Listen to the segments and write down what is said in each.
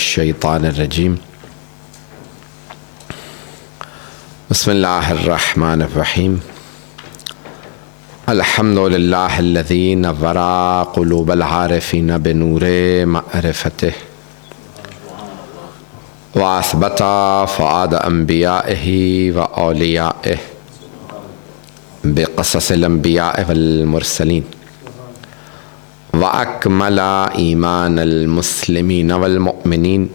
الشیطان الرجیم بسم اللہ الرحمن الرحیم الحمد للہ الذی نور قلوب العارفین بنور معرفتہ واثبت فؤاد انبیائہ و اولیائہ بقصص الانبیاء والمرسلین وأكمل إيمان المسلمين والمؤمنين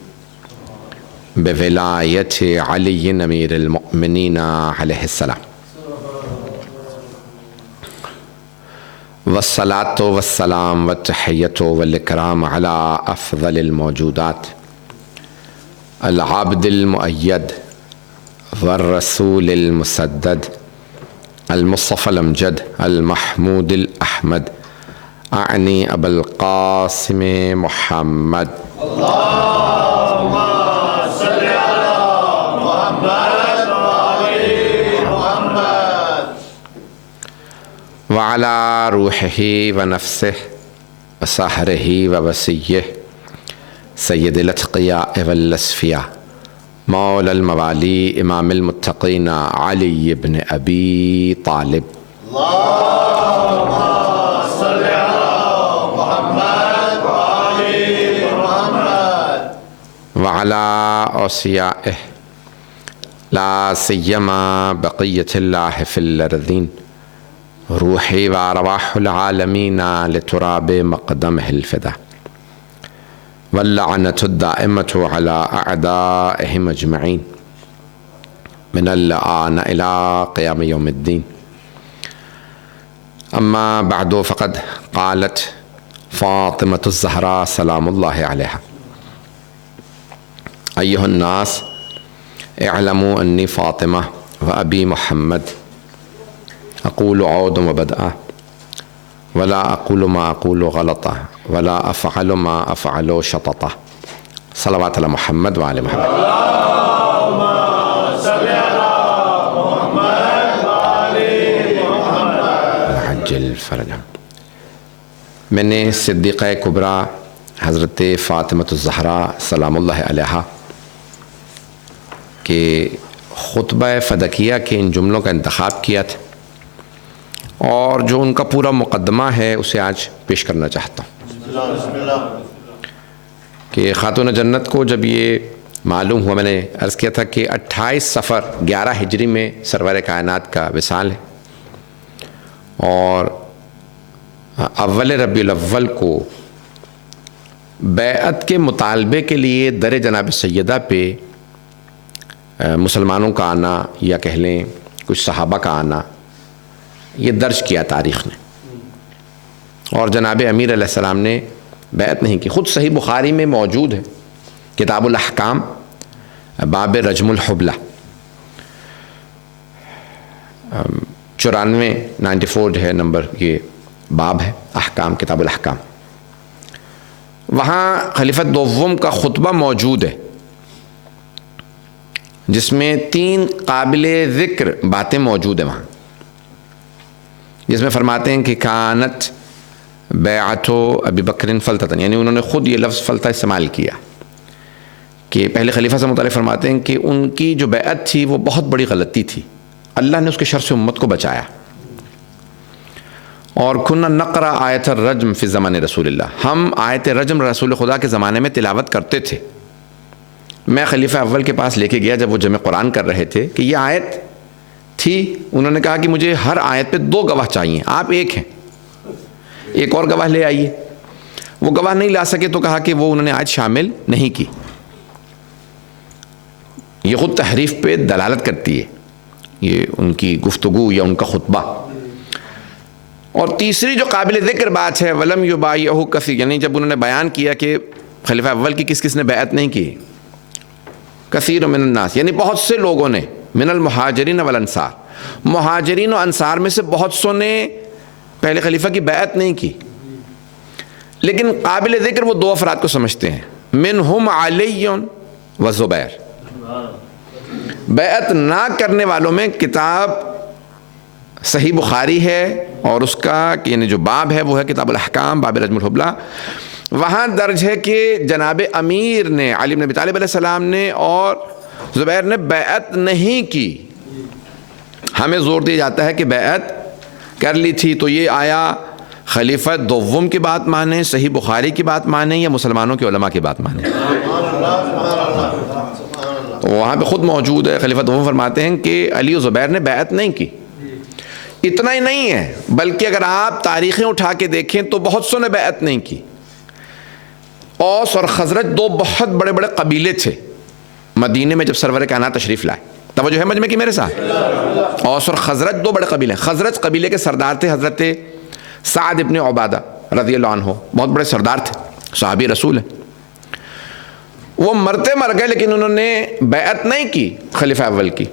بولاية علي أمير المؤمنين عليه السلام والصلاة والسلام والتحية والإكرام على أفضل الموجودات العبد المؤيد والرسول المسدد المصطفى الأمجد المحمود الأحمد أعني أبا القاسم محمد اللهم صل على محمد وآل محمد وعلى روحه ونفسه وسحره ووسيه سيد الأتقياء والأصفياء مولى الموالي إمام المتقين علي بن أبي طالب وعلى أوصيائه لا سيما بقية الله في الأرضين روحي وأرواح العالمين لتراب مقدمه الفدا واللعنة الدائمة على أعدائهم أجمعين من الآن إلى قيام يوم الدين أما بعد فقد قالت فاطمة الزهراء سلام الله عليها أيها الناس اعلموا أني فاطمة وأبي محمد أقول عود وبدأ ولا أقول ما أقول غلطة ولا أفعل ما أفعل شططة صلوات على محمد وعلى محمد اللهم صل على محمد وآل محمد عجل فرجهم میں نے صدیقہ کبریٰ حضرت فاطمۃ الزہرا سلام اللہ علیہا کہ خطبہ فدکیہ کے ان جملوں کا انتخاب کیا تھا اور جو ان کا پورا مقدمہ ہے اسے آج پیش کرنا چاہتا ہوں کہ خاتون جنت کو جب یہ معلوم ہوا، میں نے عرض کیا تھا کہ 28 صفر 11 ہجری میں سرور کائنات کا وصال ہے اور اول ربیع الاول کو بیعت کے مطالبے کے لیے در جناب سیدہ پہ مسلمانوں کا آنا یا کہہ لیں کچھ صحابہ کا آنا یہ درج کیا تاریخ نے، اور جناب امیر علیہ السلام نے بیعت نہیں کی. خود صحیح بخاری میں موجود ہے کتاب الاحکام باب رجم الحبلہ 94 جو ہے نمبر یہ باب ہے احکام کتاب الاحکام. وہاں خلیفہ دوم کا خطبہ موجود ہے جس میں 3 قابل ذکر باتیں موجود ہیں وہاں، جس میں فرماتے ہیں کہ کانت بیعت ابی بکر فلتتن، یعنی انہوں نے خود یہ لفظ فلتہ استعمال کیا کہ پہلے خلیفہ سے متعلق فرماتے ہیں کہ ان کی جو بیعت تھی وہ بہت بڑی غلطی تھی، اللہ نے اس کے شر سے امت کو بچایا. اور کنا نقرأ آیت الرجم فی زمان رسول اللہ، ہم آیت رجم رسول خدا کے زمانے میں تلاوت کرتے تھے. میں خلیفہ اول کے پاس لے کے گیا جب وہ جمع قرآن کر رہے تھے کہ یہ آیت تھی، انہوں نے کہا کہ مجھے ہر آیت پہ 2 گواہ چاہیے، آپ ایک ہیں، ایک اور گواہ لے آئیے. وہ گواہ نہیں لا سکے تو کہا کہ وہ انہوں نے آیت شامل نہیں کی. یہ خود تحریف پہ دلالت کرتی ہے یہ ان کی گفتگو یا ان کا خطبہ. اور تیسری جو قابل ذکر بات ہے ولم یبایعہ کثیر، یعنی جب انہوں نے بیان کیا کہ خلیفہ اول کی کس کس نے بیعت نہیں کی، کثیر من الناس، یعنی بہت سے لوگوں نے، من المہاجرین والانصار، مہاجرین و انصار میں سے بہت سو نے پہلے خلیفہ کی بیعت نہیں کی. لیکن قابل ذکر وہ 2 افراد کو سمجھتے ہیں، منہم علی و زبیر. بیعت نہ کرنے والوں میں کتاب صحیح بخاری ہے اور اس کا یعنی جو باب ہے وہ ہے کتاب الاحکام باب رجم الحبلہ. وہاں درج ہے کہ جناب امیر نے، علی بن ابی طالب علیہ السلام نے اور زبیر نے بیعت نہیں کی. ہمیں زور دیا جاتا ہے کہ بیعت کر لی تھی. تو یہ آیا خلیفہ دوم کی بات مانیں، صحیح بخاری کی بات مانیں، یا مسلمانوں کے علماء کی بات مانیں؟ تو وہاں پہ خود موجود ہے، خلیفہ دوم فرماتے ہیں کہ علی و زبیر نے بیعت نہیں کی. اتنا ہی نہیں ہے، بلکہ اگر آپ تاریخیں اٹھا کے دیکھیں تو بہت سو نے بیعت نہیں کی. اوس اور خزرج دو بہت بڑے بڑے قبیلے تھے مدینے میں جب سرور کائنات تشریف لائے. توجہ ہے مجمع کی میرے ساتھ؟ اوس اور خزرج دو بڑے قبیلے. خزرج قبیلے کے سردار تھے حضرت سعد ابن عبادہ رضی اللہ عنہ، بہت بڑے سردار تھے، صحابی رسول ہیں. وہ مرتے مر گئے لیکن انہوں نے بیعت نہیں کی خلیفہ اول کی.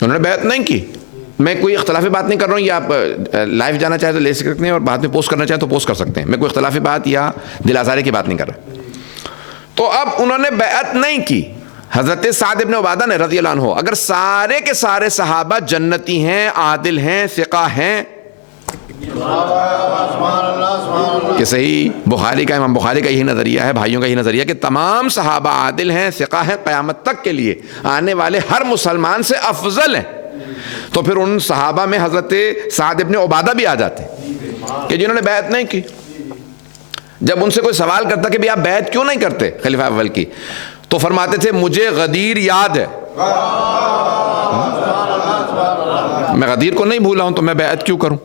انہوں نے بیعت نہیں کی. میں کوئی اختلافی بات نہیں کر رہا ہوں، یہ آپ لائیو جانا چاہیں تو لے سکتے ہیں اور بعد میں پوسٹ کرنا چاہیں تو پوسٹ کر سکتے ہیں. میں کوئی اختلافی بات یا دل آزاری کی بات نہیں کر رہا. تو اب انہوں نے بیعت نہیں کی حضرت سعد ابن عبادہ نے رضی اللہ عنہ. اگر سارے کے سارے صحابہ جنتی ہیں، عادل ہیں، ثقہ ہیں، کہ صحیح بخاری کا، امام بخاری کا یہی نظریہ ہے، بھائیوں کا یہی نظریہ کہ تمام صحابہ عادل ہیں، ثقہ ہیں، قیامت تک کے لیے آنے والے ہر مسلمان سے افضل ہیں، تو پھر ان صحابہ میں حضرت سعد ابن عبادہ بھی آ جاتے کہ جنہوں نے بیعت نہیں کی. جب ان سے کوئی سوال کرتا کہ بھی آپ بیعت کیوں نہیں کرتے خلیفہ اول کی، تو فرماتے تھے مجھے غدیر یاد ہے، میں غدیر کو نہیں بھولا ہوں تو میں بیعت کیوں کروں.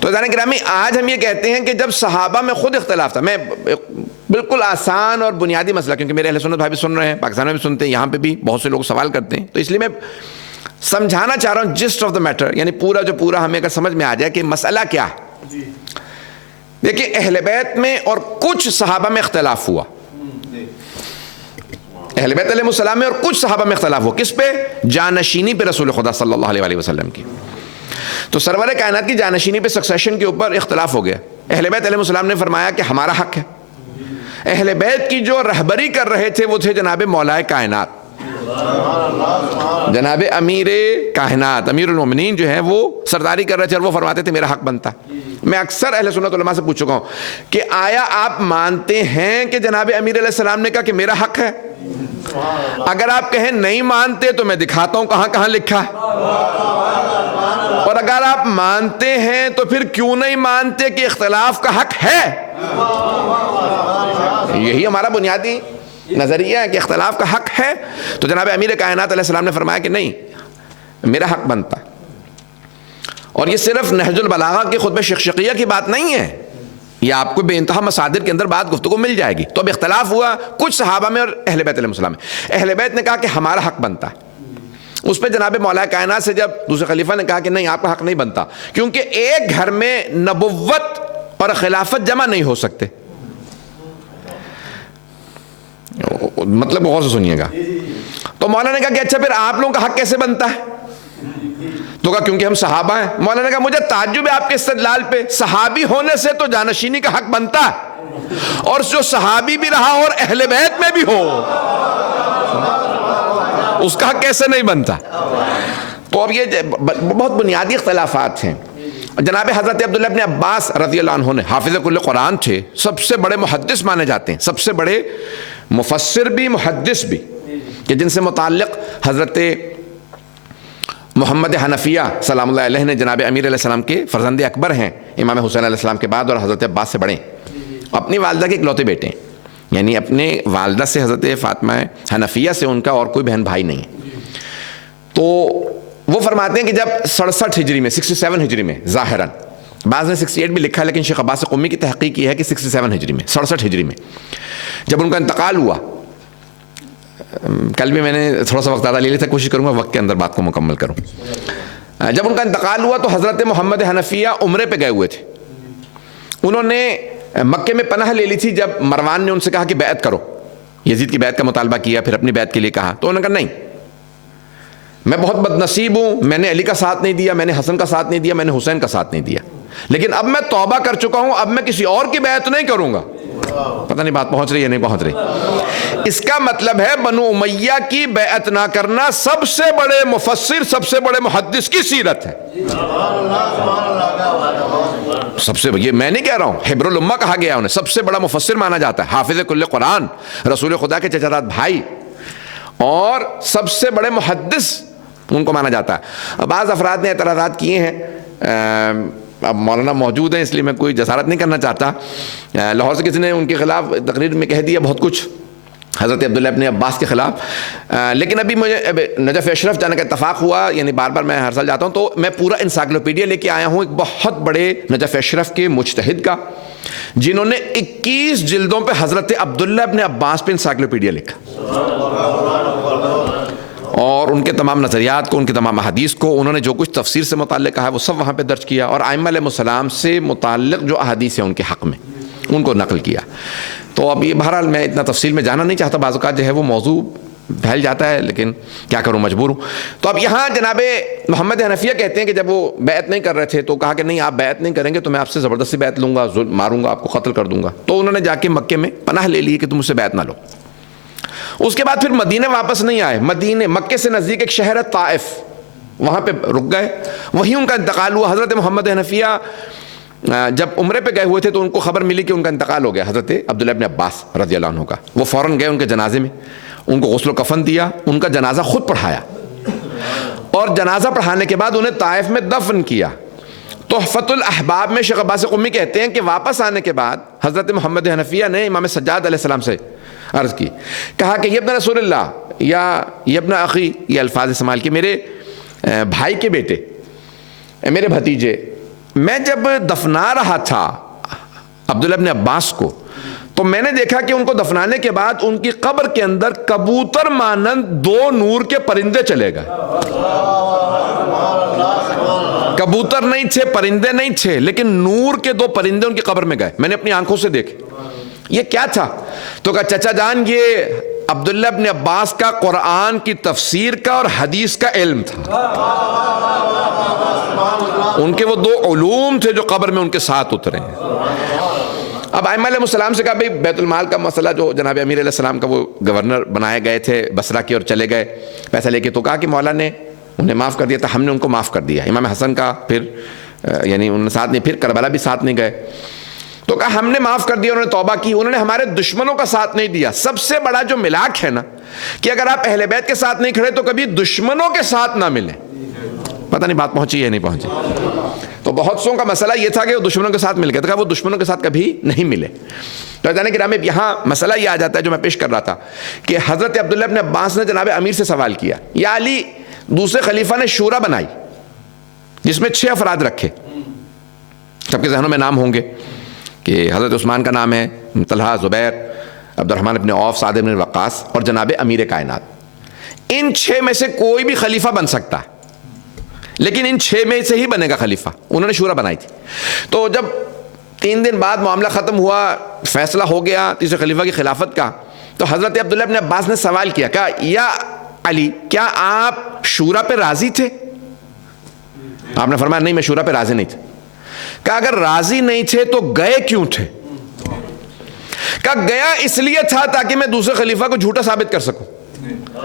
تو عزیزان گرامی، آج ہم یہ کہتے ہیں کہ جب صحابہ میں خود اختلاف تھا، میں بالکل آسان اور بنیادی مسئلہ، کیونکہ میرے اہل سنت بھائی بھی سن رہے ہیں، پاکستان میں بھی سنتے ہیں، یہاں پہ بھی بہت سے لوگ سوال کرتے ہیں، تو اس لیے میں سمجھانا چاہ رہا ہوں جسٹ آف دا میٹر، یعنی پورا جو پورا ہمیں اگر سمجھ میں آ جائے کہ مسئلہ کیا ہے. دیکھیں اہل بیت میں اور کچھ صحابہ میں اختلاف ہوا، اہل بیت علیہ السلام میں اور کچھ صحابہ میں اختلاف ہوا. کس پہ؟ جانشینی پہ رسول خدا صلی اللہ علیہ وسلم کی. تو سرور کائنات کی جانشینی پہ سکسیشن کے اوپر اختلاف ہو گیا. اہل بیت علیہ السلام نے فرمایا کہ ہمارا حق ہے. اہل بیت کی جو رہبری کر رہے تھے وہ تھے جناب مولا کائنات، جناب امیر کائنات، امیر المومنین جو ہیں وہ سرداری کر رہے تھے، اور وہ فرماتے تھے میرا حق بنتا. میں اکثر اہل سنت علماء سے پوچھ چکا ہوں کہ آیا آپ مانتے ہیں کہ جناب امیر علیہ السلام نے کہا کہ میرا حق ہے؟ اگر آپ کہیں نہیں مانتے تو میں دکھاتا ہوں کہاں کہاں لکھا ہے. اور اگر آپ مانتے ہیں تو پھر کیوں نہیں مانتے کہ اختلاف کا حق ہے؟ یہی ہمارا بنیادی نظریہ ہے کہ اختلاف کا حق ہے. تو جناب امیر کائنات علیہ السلام نے فرمایا کہ نہیں، میرا حق بنتا. اور یہ صرف نہج البلاغہ کے خطبہ شقشقیہ کی بات نہیں ہے، یہ آپ کو بے انتہا مصادر کے اندر بات گفتگو مل جائے گی. تو اب اختلاف ہوا کچھ صحابہ میں اور اہل بیت علیہ السلام میں. اہل بیت نے کہا کہ ہمارا حق بنتا ہے. اس پہ جناب مولا کائنات سے جب دوسرے خلیفہ نے کہا کہ نہیں، آپ کا حق نہیں بنتا، کیونکہ ایک گھر میں نبوت اور خلافت جمع نہیں ہو سکتے. مطلب غور سے سنیے گا. تو مولانا نے کہا کہ اچھا پھر آپ لوگوں کا حق کیسے بنتا ہے؟ تو کہا کیونکہ ہم صحابہ ہیں. مولانا نے کہا مجھے تعجب ہے آپ کے استدلال پہ، صحابی ہونے سے تو جانشینی کا حق بنتا ہے، اور جو صحابی بھی رہا اور اہل بیت میں بھی ہو اس کا حق کیسے نہیں بنتا؟ تو اب یہ بہت بنیادی اختلافات ہیں. جناب حضرت عبداللہ ابن عباس رضی اللہ عنہ نے حافظ کل قرآن تھے، سب سے بڑے محدث مانے جاتے ہیں، سب سے بڑے مفسر بھی محدث بھی، کہ جن سے متعلق حضرت محمد حنفیہ سلام اللہ علیہ نے جناب امیر علیہ السلام کے فرزند اکبر ہیں، امام حسین علیہ السلام کے بعد، اور حضرت عباس سے بڑے، اپنی والدہ کے اکلوتے بیٹے ہیں. یعنی اپنے والدہ سے حضرت فاطمہ حنفیہ سے ان کا اور کوئی بہن بھائی نہیں ہے. تو وہ فرماتے ہیں کہ جب 67 ہجری میں 67 ہجری میں ظاہراً، بعض نے 68 بھی لکھا ہے لیکن شیخ عباس قمی کی تحقیق کی ہے کہ 67 ہجری میں 67 ہجری میں جب ان کا انتقال ہوا. کل بھی میں نے تھوڑا سا وقت زیادہ لے لیا تھا، کوشش کروں گا وقت کے اندر بات کو مکمل کروں. جب ان کا انتقال ہوا تو حضرت محمد حنفیہ عمرے پہ گئے ہوئے تھے. انہوں نے مکے میں پناہ لے لی تھی جب مروان نے ان سے کہا کہ بیعت کرو، یزید کی بیعت کا مطالبہ کیا، پھر اپنی بیعت کے لیے کہا. تو انہوں نے کہا نہیں، میں بہت بد نصیب ہوں، میں نے علی کا ساتھ نہیں دیا، میں نے حسن کا ساتھ نہیں دیا، میں نے حسین کا ساتھ نہیں دیا، لیکن اب میں توبہ کر چکا ہوں، اب میں کسی اور کی بیعت نہیں کروں گا. پتہ نہیں بات پہنچ رہی ہے نہیں پہنچ رہی. اس کا مطلب ہے بنو امیہ کی بیعت نہ کرنا سب سے بڑے مفسر، سب سے بڑے محدث کی سیرت ہے. سب سے یہ میں نہیں کہہ رہا ہوں، حبر الامہ کہا گیا انہیں، سب سے بڑا مفسر مانا جاتا ہے، حافظ کل قرآن، رسول خدا کے چچا بھائی، اور سب سے بڑے محدث ان کو مانا جاتا ہے۔ بعض افراد نے اعتراضات کیے ہیں، اب مولانا موجود ہیں اس لیے میں کوئی جسارت نہیں کرنا چاہتا، لاہور سے کسی نے ان کے خلاف تقریر میں کہہ دیا بہت کچھ حضرت عبداللہ ابن عباس کے خلاف، لیکن ابھی مجھے نجف اشرف جانے کا اتفاق ہوا، یعنی بار بار میں ہر سال جاتا ہوں تو میں پورا انسائکلوپیڈیا لے کے آیا ہوں ایک بہت بڑے نجف اشرف کے مجتہد کا، جنہوں نے 21 جلدوں پہ حضرت عبداللہ ابن عباس پہ انسائکلوپیڈیا لکھا، اور ان کے تمام نظریات کو، ان کے تمام احادیث کو، انہوں نے جو کچھ تفسیر سے متعلق کہا ہے وہ سب وہاں پہ درج کیا، اور ائمہ علیہ السلام سے متعلق جو احادیث ہیں ان کے حق میں ان کو نقل کیا۔ تو اب یہ بہرحال میں اتنا تفصیل میں جانا نہیں چاہتا، بعض اوقات جو ہے وہ موضوع پھیل جاتا ہے، لیکن کیا کروں، مجبور ہوں۔ تو اب یہاں جناب محمد حنفیہ کہتے ہیں کہ جب وہ بیعت نہیں کر رہے تھے تو کہا کہ نہیں آپ بیعت نہیں کریں گے تو میں آپ سے زبردستی بیعت لوں گا، ماروں گا، آپ کو قتل کر دوں گا۔ تو انہوں نے جا کے مکے میں پناہ لے لی کہ تم مجھ سے بیعت نہ لو۔ اس کے بعد پھر مدینے واپس نہیں آئے، مکے سے نزدیک ایک شہر ہے طائف، وہاں پہ رک گئے، وہیں ان کا انتقال ہوا۔ حضرت محمد حنفیہ جب عمرے پہ گئے ہوئے تھے تو ان کو خبر ملی کہ ان کا انتقال ہو گیا، حضرت عبداللہ ابن عباس رضی اللہ عنہ کا۔ وہ فوراً گئے ان کے جنازے میں، ان کو غسل و کفن دیا، ان کا جنازہ خود پڑھایا، اور جنازہ پڑھانے کے بعد انہیں طائف میں دفن کیا۔ تحفۃ الاحباب میں شیخ عباس قمی کہتے ہیں کہ واپس آنے کے بعد حضرت محمد حنفیہ نے امام سجاد علیہ السلام سے عرض کی، کہا کہ یہ ابن رسول اللہ یا یہ ابن اخی، یہ الفاظ استعمال کہ میرے بھائی کے بیٹے، میرے بھتیجے، میں جب دفنا رہا تھا عبداللہ ابن عباس کو تو میں نے دیکھا کہ ان کو دفنانے کے بعد ان کی قبر کے اندر کبوتر مانند 2 نور کے پرندے چلے گئے۔ کبوتر نہیں تھے، پرندے نہیں تھے، لیکن نور کے 2 پرندے ان کی قبر میں گئے، میں نے اپنی آنکھوں سے دیکھے۔ یہ کیا تھا؟ تو کہا چچا جان یہ عبداللہ ابن عباس کا قرآن کی تفسیر کا اور حدیث کا علم تھا، ان کے وہ 2 علوم تھے جو قبر میں ان کے ساتھ اترے ہیں۔ اب ائمہ علیہ السلام سے کہا بھئی بیت المال کا مسئلہ، جو جناب امیر علیہ السلام کا وہ گورنر بنائے گئے تھے بصرہ کے اور چلے گئے پیسہ لے کے، تو کہا کہ مولا نے انہیں معاف کر دیا تھا، ہم نے ان کو معاف کر دیا۔ امام حسن کا پھر یعنی ان ساتھ نہیں، پھر کربلا بھی ساتھ نہیں گئے، تو کہا ہم نے معاف کر دیا، انہوں نے توبہ کی، انہوں نے ہمارے دشمنوں کا ساتھ نہیں دیا۔ سب سے بڑا جو ملاک ہے نا کہ اگر آپ اہل بیت کے ساتھ نہیں کھڑے تو کبھی دشمنوں کے ساتھ نہ ملیں۔ پتہ نہیں بات پہنچی ہے نہیں پہنچی؟ تو بہت سوں کا مسئلہ یہ تھا کہ وہ دشمنوں کے ساتھ مل گئے، تو کہا وہ دشمنوں کے ساتھ کبھی نہیں ملے۔ تو عزیزان گرامی یہاں مسئلہ یہ آ جاتا ہے جو میں پیش کر رہا تھا کہ حضرت عبداللہ ابن عباس نے جناب امیر سے سوال کیا، یا علی دوسرے خلیفہ نے شورا بنائی جس میں 6 افراد رکھے، سب کے ذہنوں میں نام ہوں گے کہ حضرت عثمان کا نام ہے، طلحہ، زبیر، عبد الرحمن ابن عوف، سعد ابن وقاص اور جناب امیر کائنات۔ ان 6 میں سے کوئی بھی خلیفہ بن سکتا ہے، لیکن ان 6 میں سے ہی بنے گا خلیفہ۔ انہوں نے شورا بنائی تھی، تو جب 3 دن بعد معاملہ ختم ہوا، فیصلہ ہو گیا تیسرے خلیفہ کی خلافت کا، تو حضرت عبداللہ ابن عباس نے سوال کیا، کہا یا علی کیا آپ شورا پہ راضی تھے؟ آپ نے فرمایا نہیں میں شورا پہ راضی نہیں تھا۔ کہا اگر راضی نہیں تھے تو گئے کیوں تھے؟ کہا گیا اس لیے تھا تاکہ میں دوسرے خلیفہ کو جھوٹا ثابت کر سکوں۔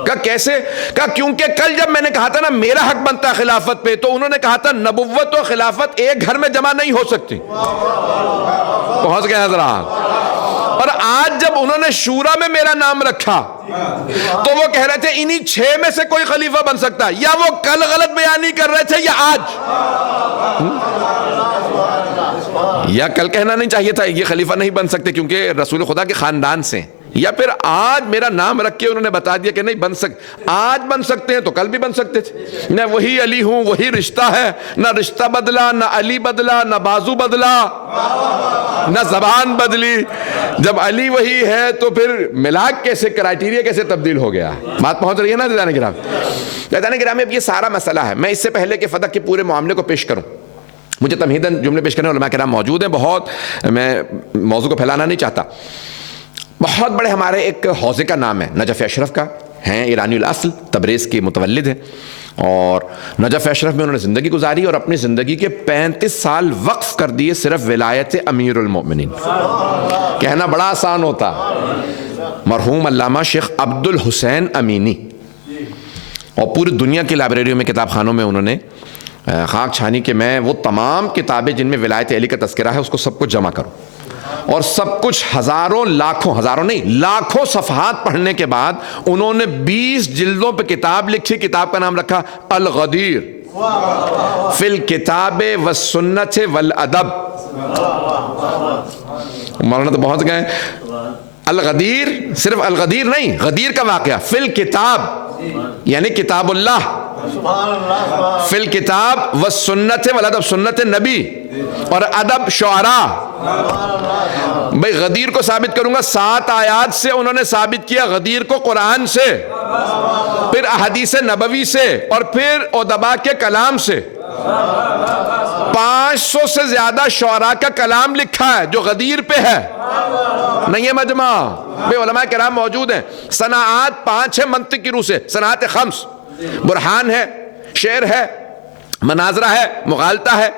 کہا کیسے؟ کہا کیونکہ کل جب میں نے کہا تھا نا میرا حق بنتا ہے خلافت پہ، تو انہوں نے کہا تھا نبوت و خلافت ایک گھر میں جمع نہیں ہو سکتی۔ پہنچ گئے حضرات؟ اور آج جب انہوں نے شورا میں میرا نام رکھا تو وہ کہہ رہے تھے انہی 6 میں سے کوئی خلیفہ بن سکتا ہے، یا وہ کل غلط بیانی کر رہے تھے یا آج، یا کل کہنا نہیں چاہیے تھا یہ خلیفہ نہیں بن سکتے کیونکہ رسول خدا کے خاندان سے، یا پھر آج میرا نام رکھ کے انہوں نے بتا دیا کہ نہیں بن سکتے، آج بن سکتے ہیں تو کل بھی بن سکتے تھے۔ نہ وہی علی ہوں وہی رشتہ ہے، نہ رشتہ بدلا، نہ علی بدلا، نہ بازو بدلا، نہ زبان بدلی۔ جب علی وہی ہے تو پھر ملاک کیسے، کرائیٹیریا کیسے تبدیل ہو گیا؟ بات پہنچ رہی ہے نا عزیزان گرامی؟ عزیزان گرامی اب یہ سارا مسئلہ ہے۔ میں اس سے پہلے کہ فتح کے پورے معاملے کو پیش کروں، مجھے تمہیداً جملے پیش کرنے علماء کرام موجود ہیں، بہت میں موضوع کو پھیلانا نہیں چاہتا۔ بہت بڑے ہمارے ایک حوزے کا نام ہے نجف اشرف کا، ہیں ایرانی الاصل، تبریز کے متولد ہیں، اور نجف اشرف میں انہوں نے زندگی گزاری اور اپنی زندگی کے 35 سال وقف کر دیے صرف ولایت امیر المؤمنین۔ کہنا بڑا آسان ہوتا، مرحوم علامہ شیخ عبد الحسین امینی، اور پوری دنیا کی لائبریریوں میں، کتاب خانوں میں انہوں نے خاک چھانی کہ میں وہ تمام کتابیں جن میں ولایت علی کا تذکرہ ہے اس کو سب کو جمع کروں، اور سب کچھ ہزاروں نہیں لاکھوں صفحات پڑھنے کے بعد انہوں نے 20 جلدوں پہ کتاب لکھی. کتاب کا نام رکھا الغدیر فی الکتاب والسنت والادب. مولانا تو پہنچ گئے. الغدیر صرف الغدیر نہیں، غدیر کا واقعہ، فی الکتاب یعنی کتاب اللہ، فی الکتاب والسنت والادب، سنت نبی اور ادب شعراء. بھئی غدیر کو ثابت کروں گا 7 آیات سے انہوں نے ثابت کیا، غدیر کو قرآن سے، پھر احادیث نبوی سے، اور پھر ادباء کے کلام سے. 500 سے زیادہ شعراء کا کلام لکھا ہے جو غدیر پہ ہے. نہیں ہے مجمع بے علماء کرام موجود ہیں. صناعات 5 ہیں منطق کی روح سے، صناعات 5، برہان ہے، شعر ہے، مناظرہ ہے، مغالطہ ہے،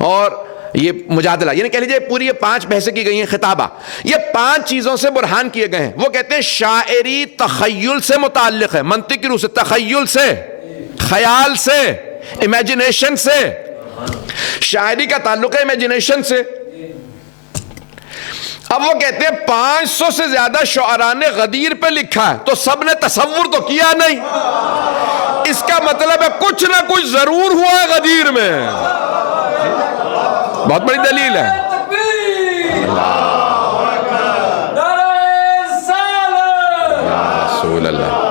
اور یہ مجادلہ، یعنی کہہ لیجئے پوری یہ 5 بحثیں کی گئی ہیں، خطابہ. یہ 5 چیزوں سے برہان کیے گئے ہیں. وہ کہتے ہیں شاعری تخیل سے متعلق ہے، منطق کی روح سے، تخیل سے، خیال سے، امیجنیشن سے. شاعری کا تعلق ہے امیجنیشن سے. اب وہ کہتے ہیں 500 سے زیادہ شعراء نے غدیر پہ لکھا ہے، تو سب نے تصور تو کیا نہیں. اس کا مطلب ہے کچھ نہ کچھ ضرور ہوا ہے غدیر میں. بہت بڑی دلیل ہے. رسول اللہ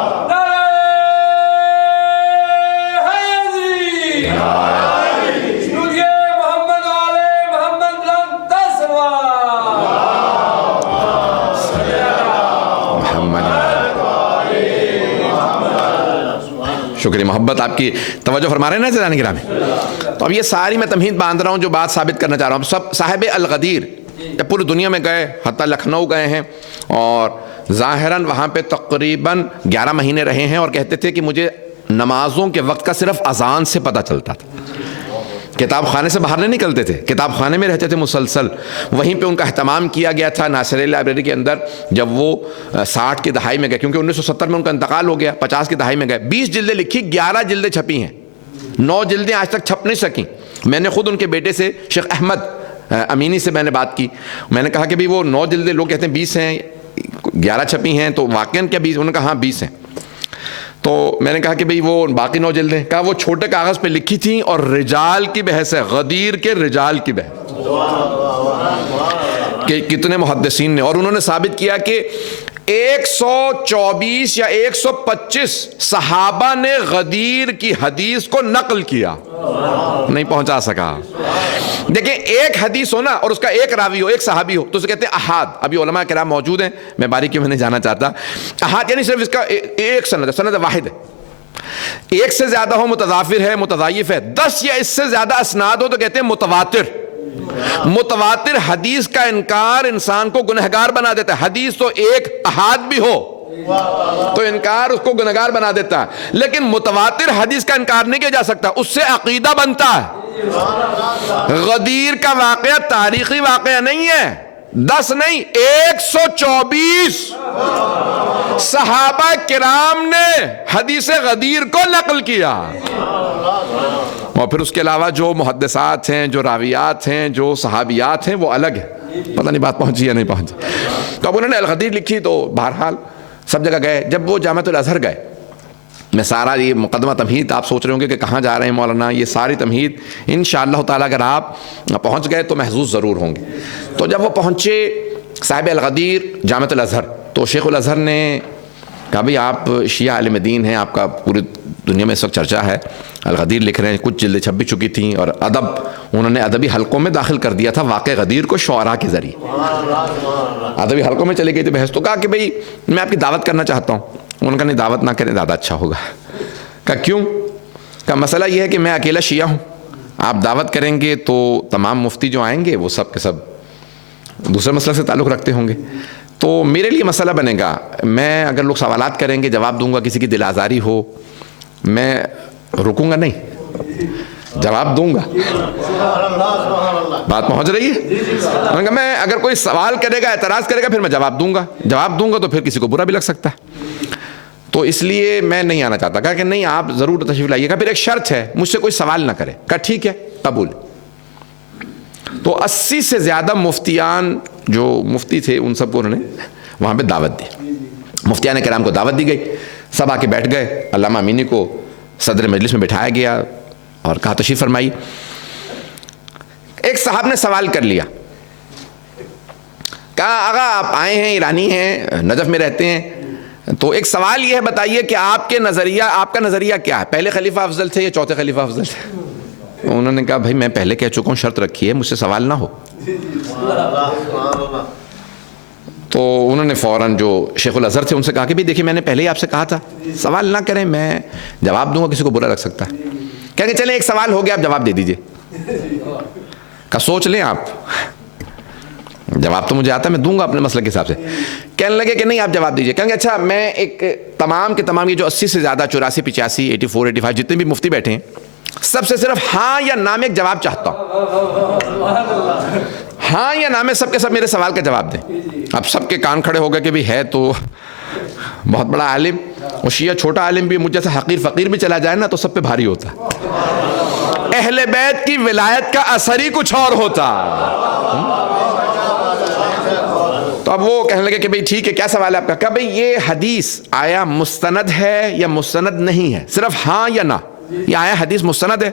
شکریہ محبت آپ کی توجہ فرما رہے ہیں نا عزیزان گرامی. تو اب یہ ساری میں تمہید باندھ رہا ہوں جو بات ثابت کرنا چاہ رہا ہوں. سب صاحب الغدیر جب پوری دنیا میں گئے، حتیٰ لکھنؤ گئے ہیں، اور ظاہراً وہاں پہ تقریباً 11 مہینے رہے ہیں، اور کہتے تھے کہ مجھے نمازوں کے وقت کا صرف اذان سے پتہ چلتا تھا. کتاب خانے سے باہر نہیں نکلتے تھے، کتاب خانے میں رہتے تھے مسلسل. وہیں پہ ان کا اہتمام کیا گیا تھا ناصری لائبریری کے اندر. جب وہ 60 کی دہائی میں گئے، کیونکہ 1970 میں ان کا انتقال ہو گیا، 50 کی دہائی میں گئے، 20 جلدیں لکھی، 11 جلدیں چھپی ہیں، 9 جلدیں آج تک چھپ نہیں سکیں. میں نے خود ان کے بیٹے سے شیخ احمد امینی سے میں نے بات کی. میں نے کہا کہ وہ 9 جلدیں، لوگ کہتے ہیں 20 ہیں، 11 چھپی ہیں، تو واقعاً کیا 20؟ انہوں نے کہا ہاں 20 ہیں. تو میں نے کہا کہ بھئی وہ باقی 9 جلدیں، کہا وہ چھوٹے کاغذ پہ لکھی تھیں، اور رجال کی بحث ہے، غدیر کے رجال کی بحث کہ کتنے محدثین نے. اور انہوں نے ثابت کیا کہ 124 یا 125 صحابہ نے غدیر کی حدیث کو نقل کیا، نہیں پہنچا سکا. دیکھیں ایک حدیث ہو نا، اور اس کا ایک راوی ہو، ایک صحابی ہو، تو اسے کہتے ہیں احاد. ابھی علماء کرام موجود ہیں، میں باریکی میں نہیں جانا چاہتا. احاد یعنی صرف اس کا ایک سند ہے، سند واحد ہے. ایک سے زیادہ ہو متضافر ہے، متضاعف ہے. 10 یا اس سے زیادہ اسناد ہو تو کہتے ہیں متواتر. متواتر حدیث کا انکار انسان کو گنہگار بنا دیتا ہے. حدیث تو ایک احاد بھی ہو تو انکار اس کو گنہگار بنا دیتا ہے، لیکن متواتر حدیث کا انکار نہیں کیا جا سکتا، اس سے عقیدہ بنتا ہے. غدیر کا واقعہ تاریخی واقعہ نہیں ہے. 10 نہیں، 124 صحابہ کرام نے حدیث غدیر کو نقل کیا. اور پھر اس کے علاوہ جو محدثات ہیں، جو راویات ہیں، جو صحابیات ہیں، وہ الگ ہے. پتہ نہیں بات پہنچی یا نہیں پہنچی. تو اب انہوں نے الغدیر لکھی، تو بہرحال سب جگہ گئے. جب وہ جامعۃ الازہر گئے، میں سارا یہ مقدمہ تمہید آپ سوچ رہے ہوں گے کہ کہاں جا رہے ہیں مولانا، یہ ساری تمہید انشاءاللہ تعالیٰ اگر آپ پہنچ گئے تو محظوظ ضرور ہوں گے. تو جب وہ پہنچے صاحب الغدیر جامعۃ الازہر، تو شیخ الازہر نے کہا بھئی آپ شیعہ عالم دین ہیں، آپ کا پوری دنیا میں اس وقت چرچا ہے، الغدیر لکھ رہے ہیں، کچھ جلدیں چھپ بھی چکی تھیں، اور ادب انہوں نے ادبی حلقوں میں داخل کر دیا تھا واقع غدیر کو شعراء کے ذریعے. ادبی حلقوں میں چلے گئی تھی بحث. تو کہا کہ بھئی میں آپ کی دعوت کرنا چاہتا ہوں. انہوں نے کہا نہیں دعوت نہ کریں، زیادہ اچھا ہوگا. کہا کیوں؟ کہا مسئلہ یہ ہے کہ میں اکیلا شیعہ ہوں، آپ دعوت کریں گے تو تمام مفتی جو آئیں گے وہ سب کے سب دوسرے مسئلے سے تعلق رکھتے ہوں گے، تو میرے لیے مسئلہ بنے گا. میں اگر لوگ سوالات کریں گے جواب دوں گا، کسی کی دل آزاری ہو، میں رکوں گا نہیں، جواب دوں گا. بات پہنچ رہی ہے؟ میں اگر کوئی سوال کرے گا، اعتراض کرے گا، پھر میں جواب دوں گا تو پھر کسی کو برا بھی لگ سکتا ہے. تو اس لیے میں نہیں آنا چاہتا. کہا کہ نہیں آپ ضرور تشریف لائیے گا, پھر ایک شرط ہے مجھ سے کوئی سوال نہ کرے. کہا ٹھیک ہے قبول. تو 80 سے زیادہ مفتیان جو مفتی تھے ان سب کو انہوں نے وہاں پہ دعوت دی. مفتیان کرام کو دعوت دی گئی, سب آ کے بیٹھ گئے. علامہ امینی کو صدر مجلس میں بٹھایا گیا اور کہا تشریف فرمائی. ایک صاحب نے سوال کر لیا, کہا آغا آپ آئے ہیں, ایرانی ہیں, نجف میں رہتے ہیں, تو ایک سوال یہ ہے بتائیے کہ آپ کا نظریہ کیا ہے, پہلے خلیفہ افضل تھے یا چوتھے خلیفہ افضل تھے؟ انہوں نے کہا بھائی میں پہلے کہہ چکا ہوں, شرط رکھی ہے مجھ سے سوال نہ ہو. تو انہوں نے فوراً جو شیخ الازہر تھے ان سے کہا کہ بھی دیکھیے میں نے پہلے ہی آپ سے کہا تھا سوال نہ کریں, میں جواب دوں گا کسی کو برا لگ سکتا ہے. کہیں گے چلیں ایک سوال ہو گیا آپ جواب دے دیجئے. کہا سوچ لیں آپ, جواب تو مجھے آتا ہے میں دوں گا اپنے مسئلے کے حساب سے. کہنے لگے کہ نہیں آپ جواب دیجئے. کہیں گے اچھا میں ایک تمام کے تمام یہ جو 80 سے زیادہ 84 85 84 85 جتنے بھی مفتی بیٹھے ہیں سب سے صرف ہاں یا نہ میں ایک جواب چاہتا ہوں, ہاں یا نہ میں سب کے سب میرے سوال کا جواب دیں. اب سب کے کان کھڑے ہو گئے کہ بھی ہے تو بہت بڑا عالم, اور شیعہ چھوٹا عالم بھی, مجھ جیسا حقیر فقیر بھی چلا جائے نا تو سب پہ بھاری ہوتا. اہل بیت کی ولایت کا اثر ہی کچھ اور ہوتا. تو اب وہ کہنے لگے کہ بھئی ٹھیک ہے کیا سوال ہے آپ کا. کہا بھئی یہ حدیث آیا مستند ہے یا مستند نہیں ہے, صرف ہاں یا نہ. یہ آیا حدیث مستند ہے,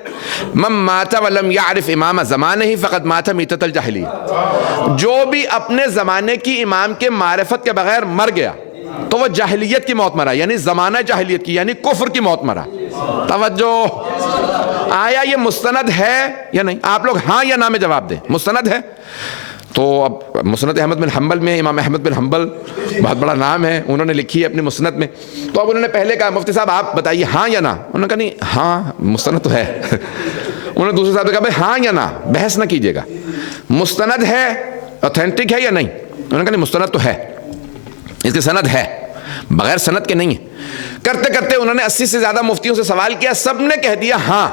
من مات ولم یعرف امام زمانہ فقد مات میتۃ الجاہلیہ, جو بھی اپنے زمانے کی امام کے معرفت کے بغیر مر گیا تو وہ جاہلیت کی موت مرا, یعنی زمانہ جاہلیت کی, یعنی کفر کی موت مرا. توجہ, آیا یہ مستند ہے یا نہیں؟ آپ لوگ ہاں یا نہ میں جواب دیں. مستند ہے. تو اب مسند احمد بن حنبل میں امام احمد بن حنبل بہت بڑا نام ہے, انہوں نے لکھی ہے اپنی مسند میں. تو اب انہوں نے پہلے کہا مفتی صاحب آپ بتائیے ہاں یا نہ. انہوں نے کہا نہیں ہاں مستند تو ہے. انہوں نے دوسرے صاحب سے کہا بھائی ہاں یا نہ, بحث نہ کیجیے گا, مستند ہے, اوتھینٹک ہے یا نہیں؟ انہوں نے کہا نہیں مستند تو ہے, اس کی سند ہے, بغیر سند کے نہیں ہے. کرتے کرتے انہوں نے 80 سے زیادہ مفتیوں سے سوال کیا, سب نے کہہ دیا ہاں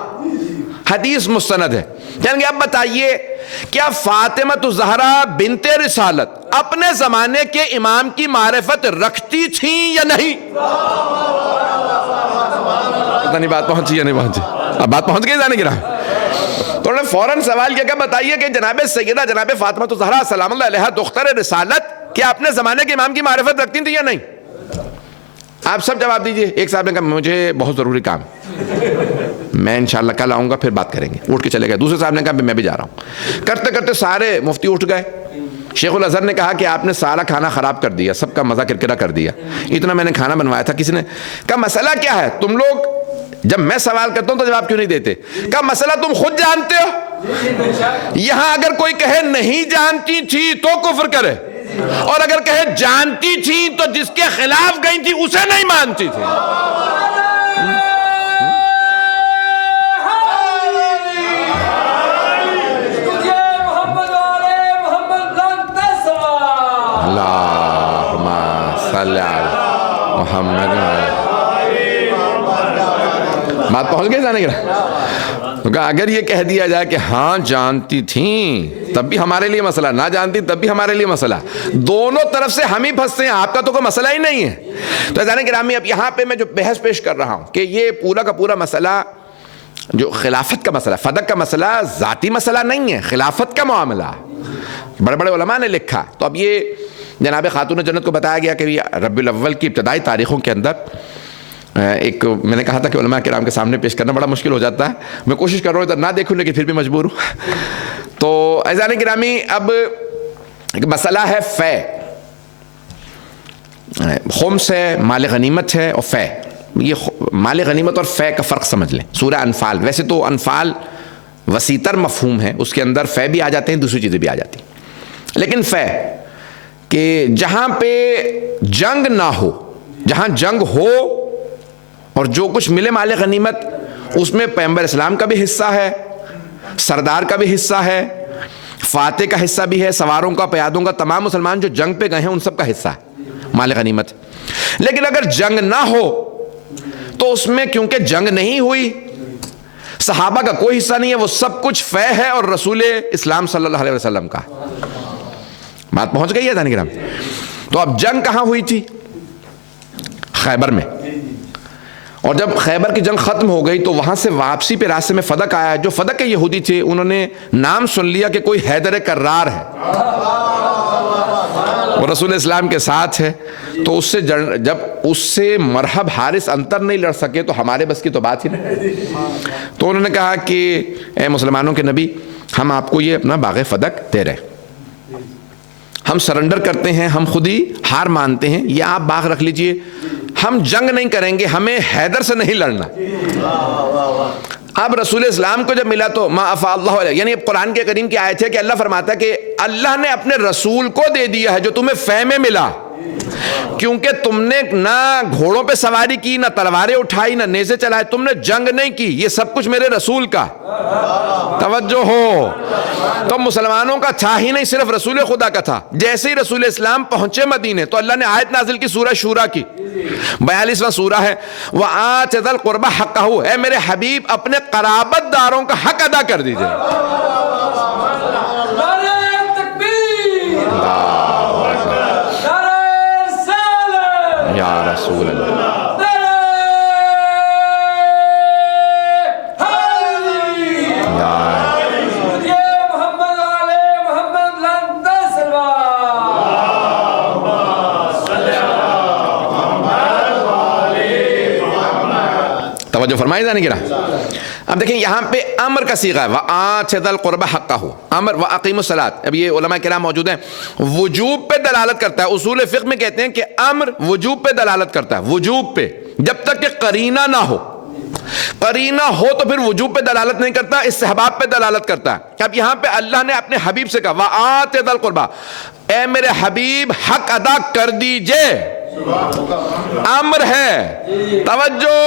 حدیث مستند ہے. کہیں گے اب بتائیے کیا فاطمہ الزہرا بنت رسالت اپنے زمانے کے امام کی معرفت رکھتی تھیں یا نہیں؟ پتہ نہیں بات پہنچی یا نہیں پہنچی. اب بات پہنچ گئی جانے گرا. تو انہوں نے فوراً سوال کیا کہ بتائیے کہ جناب سیدہ جناب فاطمہ الزہرا سلام اللہ علیہا دختر رسالت کیا اپنے زمانے کے امام کی معرفت رکھتی تھیں یا نہیں؟ آپ سب جواب دیجئے. ایک صاحب نے کہا مجھے بہت ضروری کام, میں انشاءاللہ کل آؤں گا پھر بات کریں گے. اٹھ کے چلے گئے. دوسرے صاحب نے کہا میں بھی جا رہا ہوں. کرتے کرتے سارے مفتی اٹھ گئے. شیخ الازہر نے کہا کہ آپ نے سارا کھانا خراب کر دیا, سب کا مزہ کرکرا کر دیا. اتنا میں نے کھانا بنوایا تھا. کسی نے کہا مسئلہ کیا ہے, تم لوگ جب میں سوال کرتا ہوں تو جواب کیوں نہیں دیتے؟ کہا مسئلہ تم خود جانتے ہو. یہاں اگر کوئی کہے نہیں جانتی تھی تو کفر کرے, اور اگر کہے جانتی تھی تو جس کے خلاف گئی تھی اسے نہیں مانتی تھی. اللہم صلی علی محمد. بات پہنچ گئی جانے گرا. تو کہا اگر یہ کہہ دیا جائے کہ ہاں جانتی تھیں تب بھی ہمارے لیے مسئلہ, نہ جانتی تب بھی ہمارے لیے مسئلہ, دونوں طرف سے ہم ہی پھنستے ہیں, آپ کا تو کوئی مسئلہ ہی نہیں ہے. تو جانے گرامی اب یہاں پہ میں جو بحث پیش کر رہا ہوں کہ یہ پورا کا پورا مسئلہ جو خلافت کا مسئلہ, فدق کا مسئلہ ذاتی مسئلہ نہیں ہے, خلافت کا معاملہ بڑے بڑے علماء نے لکھا. تو اب یہ جناب خاتون جنت کو بتایا گیا کہ ربیع الاول کی ابتدائی تاریخوں کے اندر ایک, میں نے کہا تھا کہ علماء کرام کے سامنے پیش کرنا بڑا مشکل ہو جاتا ہے, میں کوشش کر رہا ہوں ادھر نہ دیکھوں لیکن پھر بھی مجبور ہوں. تو عزیزان گرامی اب ایک مسئلہ ہے فے, خمس ہے, مال غنیمت ہے اور فے. یہ مال غنیمت اور فے کا فرق سمجھ لیں. سورہ انفال, ویسے تو انفال وسیع تر مفہوم ہے, اس کے اندر فے بھی آ جاتے ہیں, دوسری چیزیں بھی آ جاتی ہیں, لیکن فے کہ جہاں پہ جنگ نہ ہو, جہاں جنگ ہو اور جو کچھ ملے مال غنیمت اس میں پیغمبر اسلام کا بھی حصہ ہے, سردار کا بھی حصہ ہے, فاتح کا حصہ بھی ہے, سواروں کا, پیادوں کا, تمام مسلمان جو جنگ پہ گئے ہیں ان سب کا حصہ ہے مال غنیمت. لیکن اگر جنگ نہ ہو تو اس میں کیونکہ جنگ نہیں ہوئی, صحابہ کا کوئی حصہ نہیں ہے, وہ سب کچھ فے ہے اور رسول اسلام صلی اللہ علیہ وسلم کا. بات پہنچ گئی ہے جان گرام. تو اب جنگ کہاں ہوئی تھی؟ خیبر میں. اور جب خیبر کی جنگ ختم ہو گئی تو وہاں سے واپسی پہ راستے میں فدق آیا. جو فدق کے یہودی تھے انہوں نے نام سن لیا کہ کوئی حیدر کرار ہے, وہ رسول اسلام کے ساتھ ہے, تو اس سے جب اس سے مرحب حارث انتر نہیں لڑ سکے تو ہمارے بس کی تو بات ہی نہیں. تو انہوں نے کہا کہ اے مسلمانوں کے نبی, ہم آپ کو یہ اپنا باغ فدق دے رہے ہیں, ہم سرنڈر کرتے ہیں, ہم خود ہی ہار مانتے ہیں, یہ آپ باغ رکھ لیجئے, ہم جنگ نہیں کریں گے, ہمیں حیدر سے نہیں لڑنا. اب رسول اسلام کو جب ملا تو ما افاء اللہ علیہ, یعنی اب قرآن کے کریم کی آیت ہے کہ اللہ فرماتا ہے کہ اللہ نے اپنے رسول کو دے دیا ہے جو تمہیں فے میں ملا, کیونکہ تم نے نہ گھوڑوں پہ سواری کی, نہ تلواریں اٹھائی, نہ نیزے چلائے, تم نے جنگ نہیں کی, یہ سب کچھ میرے رسول کا. توجہ ہو, تو مسلمانوں کا تھا ہی نہیں, صرف رسول خدا کا تھا. جیسے ہی رسول اسلام پہنچے مدینے تو اللہ نے آیت نازل کی سورہ شورا کی, 42واں سورہ ہے, وَآتِ ذَا الْقُرْبَى حَقَّهُ, اے میرے حبیب اپنے قرابت داروں کا حق ادا کر دیجئے. یا رسول اللہ, توجہ فرمائی جانے گرا. اب دیکھیں یہاں پہ امر کا صیغہ ہے, وَآتِ ذَا الْقُرْبَى حَقَّهُ, امر وَأَقِیمُوا الصَّلَاةَ. اب یہ علماء کرام موجود ہیں, وجوب پہ دلالت کرتا ہے. اصول فقہ میں کہتے ہیں کہ امر وجوب پہ دلالت کرتا ہے, وجوب پہ, جب تک کہ قرینہ نہ ہو. قرینہ ہو تو پھر وجوب پہ دلالت نہیں کرتا, استحباب پہ دلالت کرتا ہے. اب یہاں پہ اللہ نے اپنے حبیب سے کہا وَآتِ ذَا الْقُرْبَى, اے میرے حبیب حق ادا کر دیجئے. امر ہے, توجہ,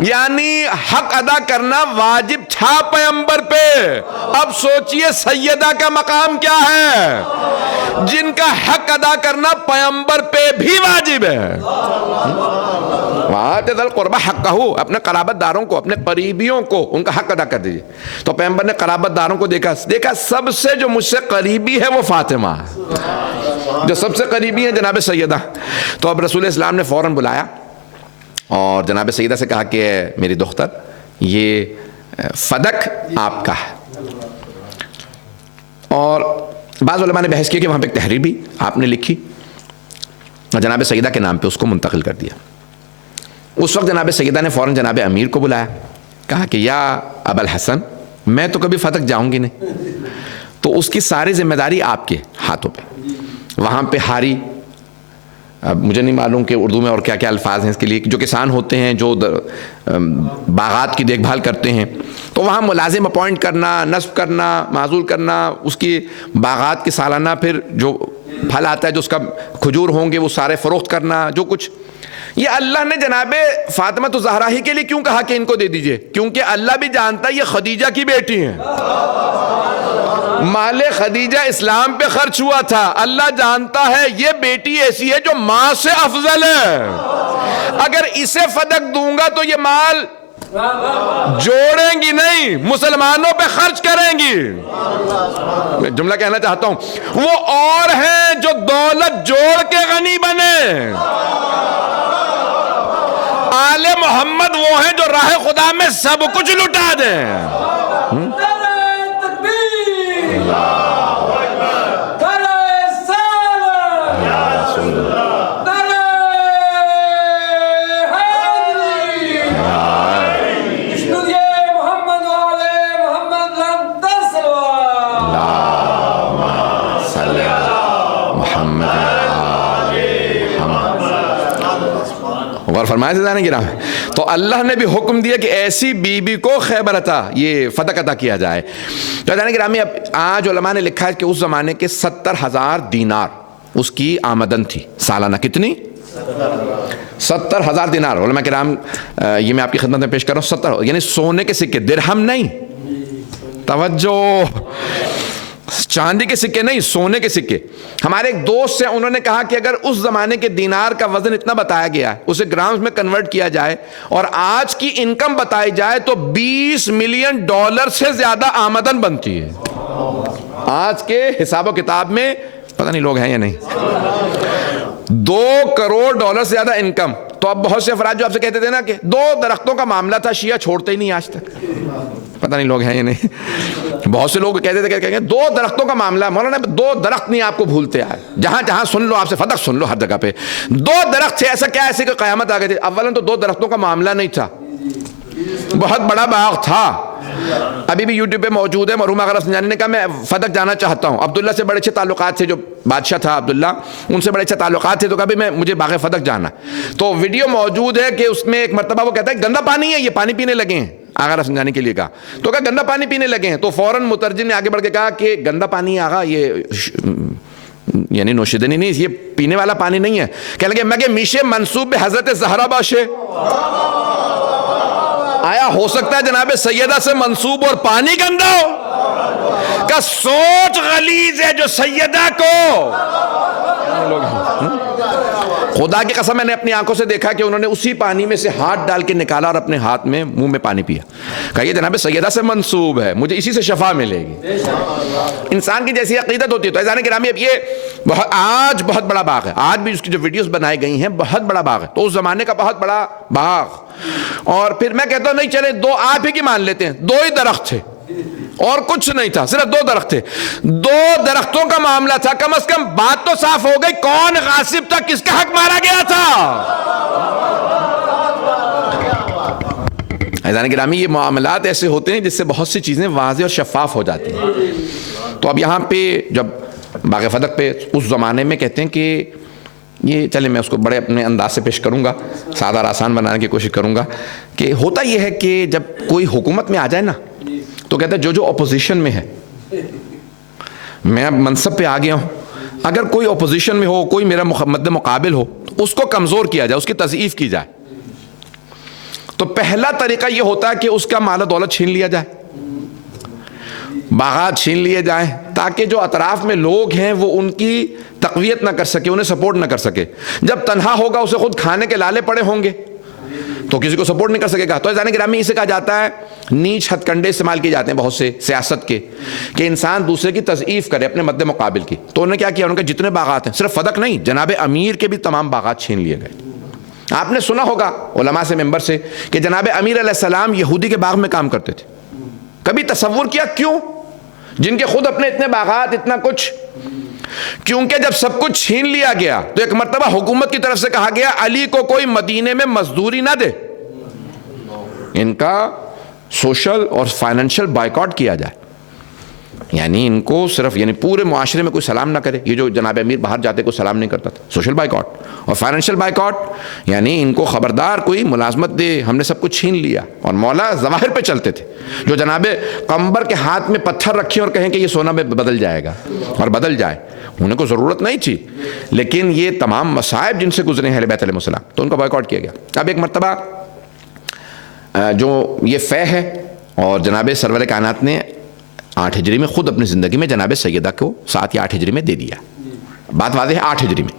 یعنی حق ادا کرنا واجب تھا پیغمبر پہ. اب سوچئے سیدہ کا مقام کیا ہے, جن کا حق ادا کرنا پیغمبر پہ بھی واجب ہے. وَآتِ ذَا الْقُرْبَى حَقَّهُ, اپنے قرابت داروں کو, اپنے قریبیوں کو ان کا حق ادا کر دیجئے. تو پیغمبر نے قرابت داروں کو دیکھا سب سے جو مجھ سے قریبی ہے وہ فاطمہ, جو سب سے قریبی ہیں جناب سیدہ. تو اب رسول اسلام نے فوراً بلایا اور جناب سیدہ سے کہا کہ میری دختر, یہ فدق آپ کا ہے. اور بعض علماء نے بحث کی کہ وہاں پہ ایک تحریر بھی آپ نے لکھی اور جناب سیدہ کے نام پہ اس کو منتقل کر دیا. اس وقت جناب سیدہ نے فوراً جناب امیر کو بلایا, کہا کہ یا ابا الحسن, میں تو کبھی فدق جاؤں گی نہیں, تو اس کی ساری ذمہ داری آپ کے ہاتھوں پہ. وہاں پہ ہاری, اب مجھے نہیں معلوم کہ اردو میں اور کیا کیا الفاظ ہیں اس کے لیے, جو کسان ہوتے ہیں, جو باغات کی دیکھ بھال کرتے ہیں, تو وہاں ملازم اپوائنٹ کرنا, نصب کرنا, معزول کرنا, اس کی باغات کی سالانہ پھر جو پھل آتا ہے, جو اس کا کھجور ہوں گے وہ سارے فروخت کرنا, جو کچھ. یہ اللہ نے جناب فاطمہ الزہرا ہی کے لیے کیوں کہا کہ ان کو دے دیجئے, کیونکہ اللہ بھی جانتا ہے یہ خدیجہ کی بیٹی ہیں. مال خدیجہ اسلام پہ خرچ ہوا تھا, اللہ جانتا ہے یہ بیٹی ایسی ہے جو ماں سے افضل ہے, اگر اسے فدق دوں گا تو یہ مال جوڑیں گی نہیں, مسلمانوں پہ خرچ کریں گی. میں جملہ کہنا چاہتا ہوں, وہ اور ہیں جو دولت جوڑ کے غنی بنے, آل محمد وہ ہیں جو راہ خدا میں سب کچھ لٹا دیں. اور فرمایا تھا جانے گرام, تو اللہ نے بھی حکم دیا کہ ایسی بی بی کو خیبر عطا, یہ فدق عطا کیا جائے. تو جانے گرامی, اب آج علماء نے لکھا ہے کہ اس زمانے کے 70,000 دینار اس کی آمدن تھی سالانہ. کتنی؟ 70,000 دینار. علماء کرام یہ میں آپ کی خدمت میں پیش کر رہا ہوں, 70, یعنی سونے کے سکے, درہم نہیں, توجہ, چاندی کے سکے نہیں, سونے کے سکے. ہمارے ایک دوست سے انہوں نے کہا کہ اگر اس زمانے کے دینار کا وزن اتنا بتایا گیا ہے, اسے گرامز میں کنورٹ کیا جائے اور آج کی انکم بتائی جائے تو $20 ملین سے زیادہ آمدن بنتی ہے. آج کے حساب و کتاب میں پتہ نہیں لوگ ہیں یا نہیں, $2 کروڑ سے زیادہ انکم. تو تو اب بہت سے افراد جو آپ سے کہتے تھے نا کہ 2 درختوں کا معاملہ تھا، شیعہ چھوڑتے ہی نہیں آج تک. پتہ نہیں لوگ ہیں یا نہیں. بہت سے لوگ کہتے تھے کہ 2 درختوں کا معاملہ. مولانا 2 درخت نہیں آپ کو بھولتے آئے. جہاں جہاں سن لو آپ سے فتق سن لو ہر جگہ پہ 2 درخت تھے. ایسا کیا ایسے کہ قیامت آ گئی تھی؟ اولا تو 2 درختوں کا معاملہ نہیں تھا، بہت بڑا باغ تھا. ابھی بھی یوٹیوب پہ موجود ہے. مرحوم آغا سنجانی نے کہا میں فدق جانا چاہتا ہوں. عبداللہ سے بڑے اچھے تعلقات تھے، جو بادشاہ تھا عبداللہ، ان سے بڑے اچھے تعلقات تھے. تو کہا مجھے باغ فدق جانا. تو ویڈیو موجود ہے کہ اس میں ایک مرتبہ وہ کہتا ہے گندا پانی ہے، یہ پانی پینے لگے ہیں. آغا سنجانی کے لیے کہا تو کہا گندا پانی پینے لگے ہیں. تو فوراً مترجم نے آگے بڑھ کے کہا کہ گندا پانی ہے آغا، یہ یعنی نوشیدنی نہیں، یہ پینے والا پانی نہیں ہے. کہنے لگے مگے میشے منسوب حضرت زہرا باشے، آیا ہو سکتا ہے جناب سیدہ سے منسوب اور پانی گندا ہو؟ کا سوچ غلیظ ہے جو سیدہ کو. خدا کی قسم میں نے اپنی آنکھوں سے دیکھا کہ انہوں نے اسی پانی میں سے ہاتھ ڈال کے نکالا اور اپنے ہاتھ میں منہ میں پانی پیا. کہا یہ جناب سیدہ سے منسوب ہے، مجھے اسی سے شفا ملے گی. انسان کی جیسی عقیدت ہوتی ہے. تو عزیزان گرامی اب یہ آج بہت بڑا باغ ہے. آج بھی اس کی جو ویڈیوز بنائی گئی ہیں بہت بڑا باغ ہے. تو اس زمانے کا بہت بڑا باغ. اور پھر میں کہتا ہوں نہیں چلے 2 آپ ہی کی مان لیتے ہیں. 2 ہی درخت تھے اور کچھ نہیں تھا، صرف 2 درخت تھے. 2 درختوں کا معاملہ تھا. کم از کم بات تو صاف ہو گئی، کون غاصب تھا، کس کا حق مارا گیا تھا. عزیزان گرامی یہ معاملات ایسے ہوتے ہیں جس سے بہت سی چیزیں واضح اور شفاف ہو جاتی ہیں. تو اب یہاں پہ جب باغ فدق پہ اس زمانے میں کہتے ہیں کہ یہ چلیں میں اس کو بڑے اپنے انداز سے پیش کروں گا، سادہ اور آسان بنانے کی کوشش کروں گا کہ ہوتا یہ ہے کہ جب کوئی حکومت میں آ جائے نا تو کہتا ہے جو اپوزیشن میں ہے، میں اب منصب پہ آ گیا ہوں، اگر کوئی اپوزیشن میں ہو، کوئی میرا مد مقابل ہو، تو اس کو کمزور کیا جائے، اس کی تضعیف کی جائے. تو پہلا طریقہ یہ ہوتا ہے کہ اس کا مال و دولت چھین لیا جائے، باغات چھین لیے جائیں، تاکہ جو اطراف میں لوگ ہیں وہ ان کی تقویت نہ کر سکے، انہیں سپورٹ نہ کر سکے. جب تنہا ہوگا اسے خود کھانے کے لالے پڑے ہوں گے تو کسی کو سپورٹ نہیں کر سکے گا. تو عزیزان گرامی اسے کہا جاتا ہے نیچ ہتھ کنڈے استعمال کیے جاتے ہیں بہت سے سیاست کے، کہ انسان دوسرے کی تضعیف کرے اپنے مد مقابل کی. تو انہوں نے کیا کیا، ان کے جتنے باغات ہیں، صرف فدق نہیں، جناب امیر کے بھی تمام باغات چھین لیے گئے. آپ نے سنا ہوگا علماء سے ممبر سے کہ جناب امیر علیہ السلام یہودی کے باغ میں کام کرتے تھے. کبھی تصور کیا کیوں؟ جن کے خود اپنے اتنے باغات، اتنا کچھ. کیونکہ جب سب کچھ چھین لیا گیا تو ایک مرتبہ حکومت کی طرف سے کہا گیا علی کو کوئی مدینے میں مزدوری نہ دے، ان کا سوشل اور فائنینشل بائیکاٹ کیا جائے. یعنی ان کو صرف یعنی پورے معاشرے میں کوئی سلام نہ کرے. یہ جو جناب امیر باہر جاتے کوئی سلام نہیں کرتا تھا. سوشل بائیکاٹ اور فائنینشل بائیکاٹ، یعنی ان کو خبردار کوئی ملازمت دے، ہم نے سب کچھ چھین لیا. اور مولا ظواہر پہ چلتے تھے. جو جناب قمبر کے ہاتھ میں پتھر رکھیں اور کہیں کہ یہ سونا میں بدل جائے گا اور بدل جائے، انہیں کو ضرورت نہیں تھی، لیکن یہ تمام مصائب جن سے گزرے ہیں اہل بیت علیہ السلام، تو ان کا بائیکاٹ کیا گیا. اب ایک مرتبہ جو یہ فے ہے اور جناب سرور کائنات نے 8 ہجری میں خود اپنی زندگی میں جناب سیدہ کو 7 یا 8 ہجری میں دے دیا. بات واضح ہے 8 ہجری میں.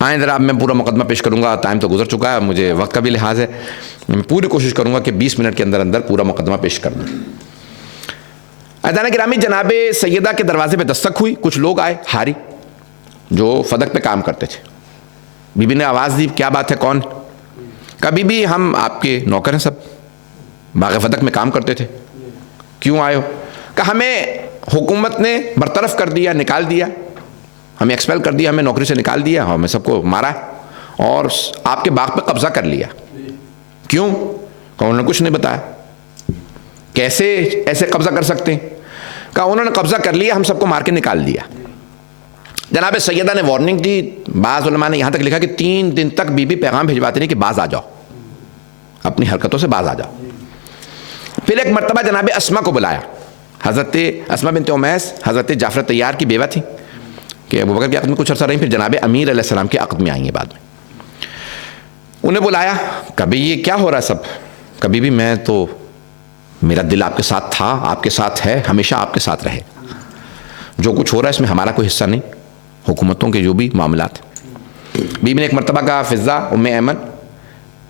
آئیں ذرا اب میں پورا مقدمہ پیش کروں گا، ٹائم تو گزر چکا ہے، مجھے وقت کا بھی لحاظ ہے. میں پوری کوشش کروں گا کہ 20 منٹ کے اندر اندر پورا مقدمہ پیش کر دوں. عزیزان گرامی جناب سیدہ کے دروازے پہ دستک ہوئی. کچھ لوگ آئے ہاری جو فدق پہ کام کرتے تھے. بی بی نے آواز دی، کیا بات ہے، کون؟ کبھی بھی ہم آپ کے نوکر ہیں، سب باغ فدق میں کام کرتے تھے، کیوں آئے ہو؟ کہ ہمیں حکومت نے برطرف کر دیا، نکال دیا، ہمیں ایکسپیل کر دیا، ہمیں نوکری سے نکال دیا، ہمیں سب کو مارا اور آپ کے باغ پہ قبضہ کر لیا. کیوں؟ کہ انہوں نے کچھ نہیں بتایا. کیسے ایسے قبضہ کر سکتے ہیں؟ کہ انہوں نے قبضہ کر لیا، ہم سب کو مار کے نکال دیا. جناب سیدہ نے وارننگ دی. بعض علماء نے یہاں تک لکھا کہ 3 دن تک بی بی پیغام بھجواتے نہیں کہ باز آ جاؤ، اپنی حرکتوں سے باز آ جاؤ. پھر ایک مرتبہ جناب اسما کو بلایا. حضرت اسما بنت امیس حضرت جعفر طیار کی بیوہ تھی کہ ابوبکر کے عقد میں کچھ عرصہ رہی، پھر جناب امیر علیہ السلام کے عقد میں آئی ہیں بعد میں. انہیں بلایا. کبھی یہ کیا ہو رہا ہے سب؟ کبھی بھی میں تو میرا دل آپ کے ساتھ تھا، آپ کے ساتھ ہے، ہمیشہ آپ کے ساتھ رہے. جو کچھ ہو رہا ہے اس میں ہمارا کوئی حصہ نہیں، حکومتوں کے جو بھی معاملات. بی بی نے ایک مرتبہ کہا فضہ ام ایمن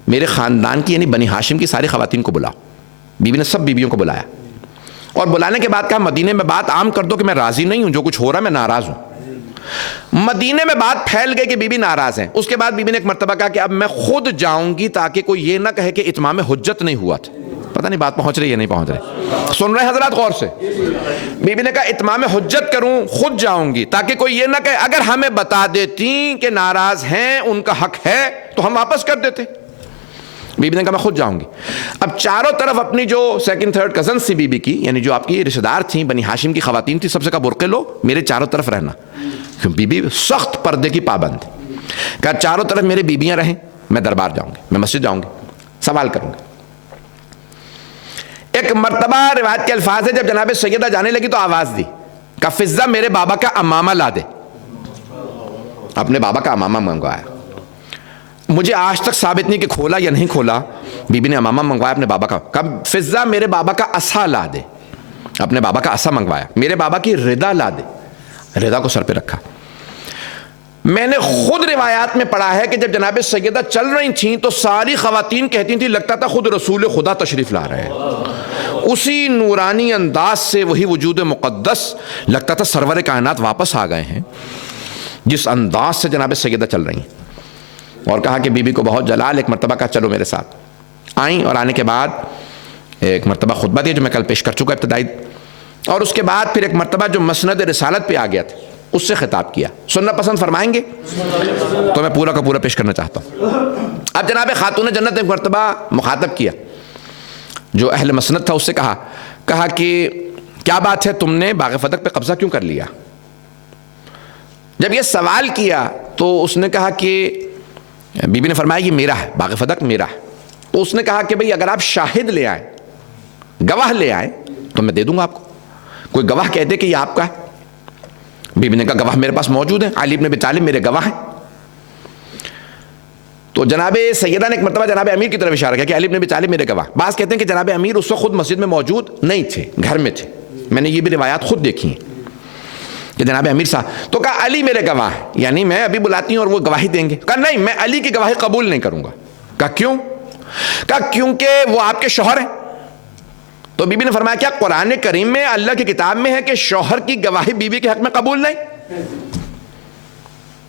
میرے خاندان کی یعنی بنی ہاشم کی ساری خواتین کو بلاؤ. بی بی نے سب بیویوں کو بلایا اور بلانے کے بعد کہا مدینے میں بات عام کر دو کہ میں راضی نہیں ہوں، جو کچھ ہو رہا ہے میں ناراض ہوں. مدینے میں بات پھیل گئی کہ بی بی ناراض ہیں. اس کے بعد بی بی نے ایک مرتبہ کہا کہ اب میں خود جاؤں گی تاکہ کوئی یہ نہ کہے کہ اتمام حجت نہیں ہوا تھا. پتہ نہیں بات پہنچ رہی ہے نہیں پہنچ رہی, سن رہے حضرات غور سے. بی بی نے کہا اتمام حجت کروں, خود جاؤں گی تاکہ کوئی یہ نہ کہے اگر ہمیں بتا دیتی کہ ناراض ہیں, ان کا حق ہے, تو ہم واپس کر دیتے. بی بی نے کہا میں خود جاؤں گی. اب چاروں طرف اپنی جو سیکنڈ تھرڈ کزن سی بی بی کی, یعنی جو آپ کی رشتہ دار تھیں, بنی ہاشم کی خواتین تھیں, سب سے کہا برقعے لو, میرے چاروں طرف رہنا. بی بی سخت پردے کی پابند. کہا چاروں طرف میرے بیویاں رہیں, میں دربار جاؤں گی, میں مسجد جاؤں گی, سوال کروں گی. ایک مرتبہ روایت کے الفاظ ہے جب جناب سیدہ جانے لگی تو آواز دی, کہا فضہ میرے بابا کا امامہ لا دے. اپنے بابا کا امامہ منگوایا. مجھے آج تک ثابت نہیں کہ کھولا یا نہیں کھولا, بی بی نے امامہ منگوایا اپنے بابا کا. کہا فضہ میرے بابا کا عصا لا دے. اپنے بابا کا عصا منگوایا. میرے بابا کی ردا لا دے. ردا کو سر پہ رکھا. میں نے خود روایات میں پڑھا ہے کہ جب جناب سیدہ چل رہی تھیں تو ساری خواتین کہتی تھیں لگتا تھا خود رسول خدا تشریف لا رہے ہیں. اسی نورانی انداز سے وہی وجود مقدس لگتا تھا سرور کائنات واپس آ گئے ہیں, جس انداز سے جناب سیدہ چل رہی ہیں. اور کہا کہ بی بی کو بہت جلال. ایک مرتبہ کہا چلو میرے ساتھ. آئیں اور آنے کے بعد ایک مرتبہ خطبہ دیا جو میں کل پیش کر چکا ابتدائی, اور اس کے بعد پھر ایک مرتبہ جو مسند رسالت پہ آ گیا تھا اس سے خطاب کیا. سننا پسند فرمائیں گے تو میں پورا کا پورا پیش کرنا چاہتا ہوں. اب جناب خاتون جنت ایک مرتبہ مخاطب کیا, جو اہل مسند تھا اس سے کہا کہ کیا بات ہے تم نے باغ فدق پہ قبضہ کیوں کر لیا. جب یہ سوال کیا تو اس نے کہا کہ بی بی نے فرمایا یہ میرا ہے, باغ فدق میرا ہے. تو اس نے کہا کہ بھئی اگر آپ شاہد لے آئیں, گواہ لے آئیں تو میں دے دوں گا آپ کو. کوئی گواہ کہہ دے کہ یہ آپ کا ہے. بی بی نے کہا گواہ میرے پاس موجود ہیں, علی بن ابی طالب میرے گواہ ہیں. تو جناب سیدہ نے ایک مرتبہ جناب امیر کی طرف اشارہ کیا کہ علی بن ابی طالب میرے گواہ. بعض کہتے ہیں کہ جناب امیر اس وقت خود مسجد میں موجود نہیں تھے, گھر میں تھے. میں نے یہ بھی روایات خود دیکھی ہیں کہ جناب امیر صاحب. تو کہا علی میرے گواہ ہے, یعنی میں ابھی بلاتی ہوں اور وہ گواہی دیں گے. کہا نہیں, میں علی کی گواہی قبول نہیں کروں گا. کہا کیوں؟ کہا کیونکہ وہ آپ کے شوہر ہیں. تو بی بی نے فرمایا کیا قرآن کریم میں اللہ کی کتاب میں ہے کہ شوہر کی گواہی بیوی کے حق میں قبول نہیں؟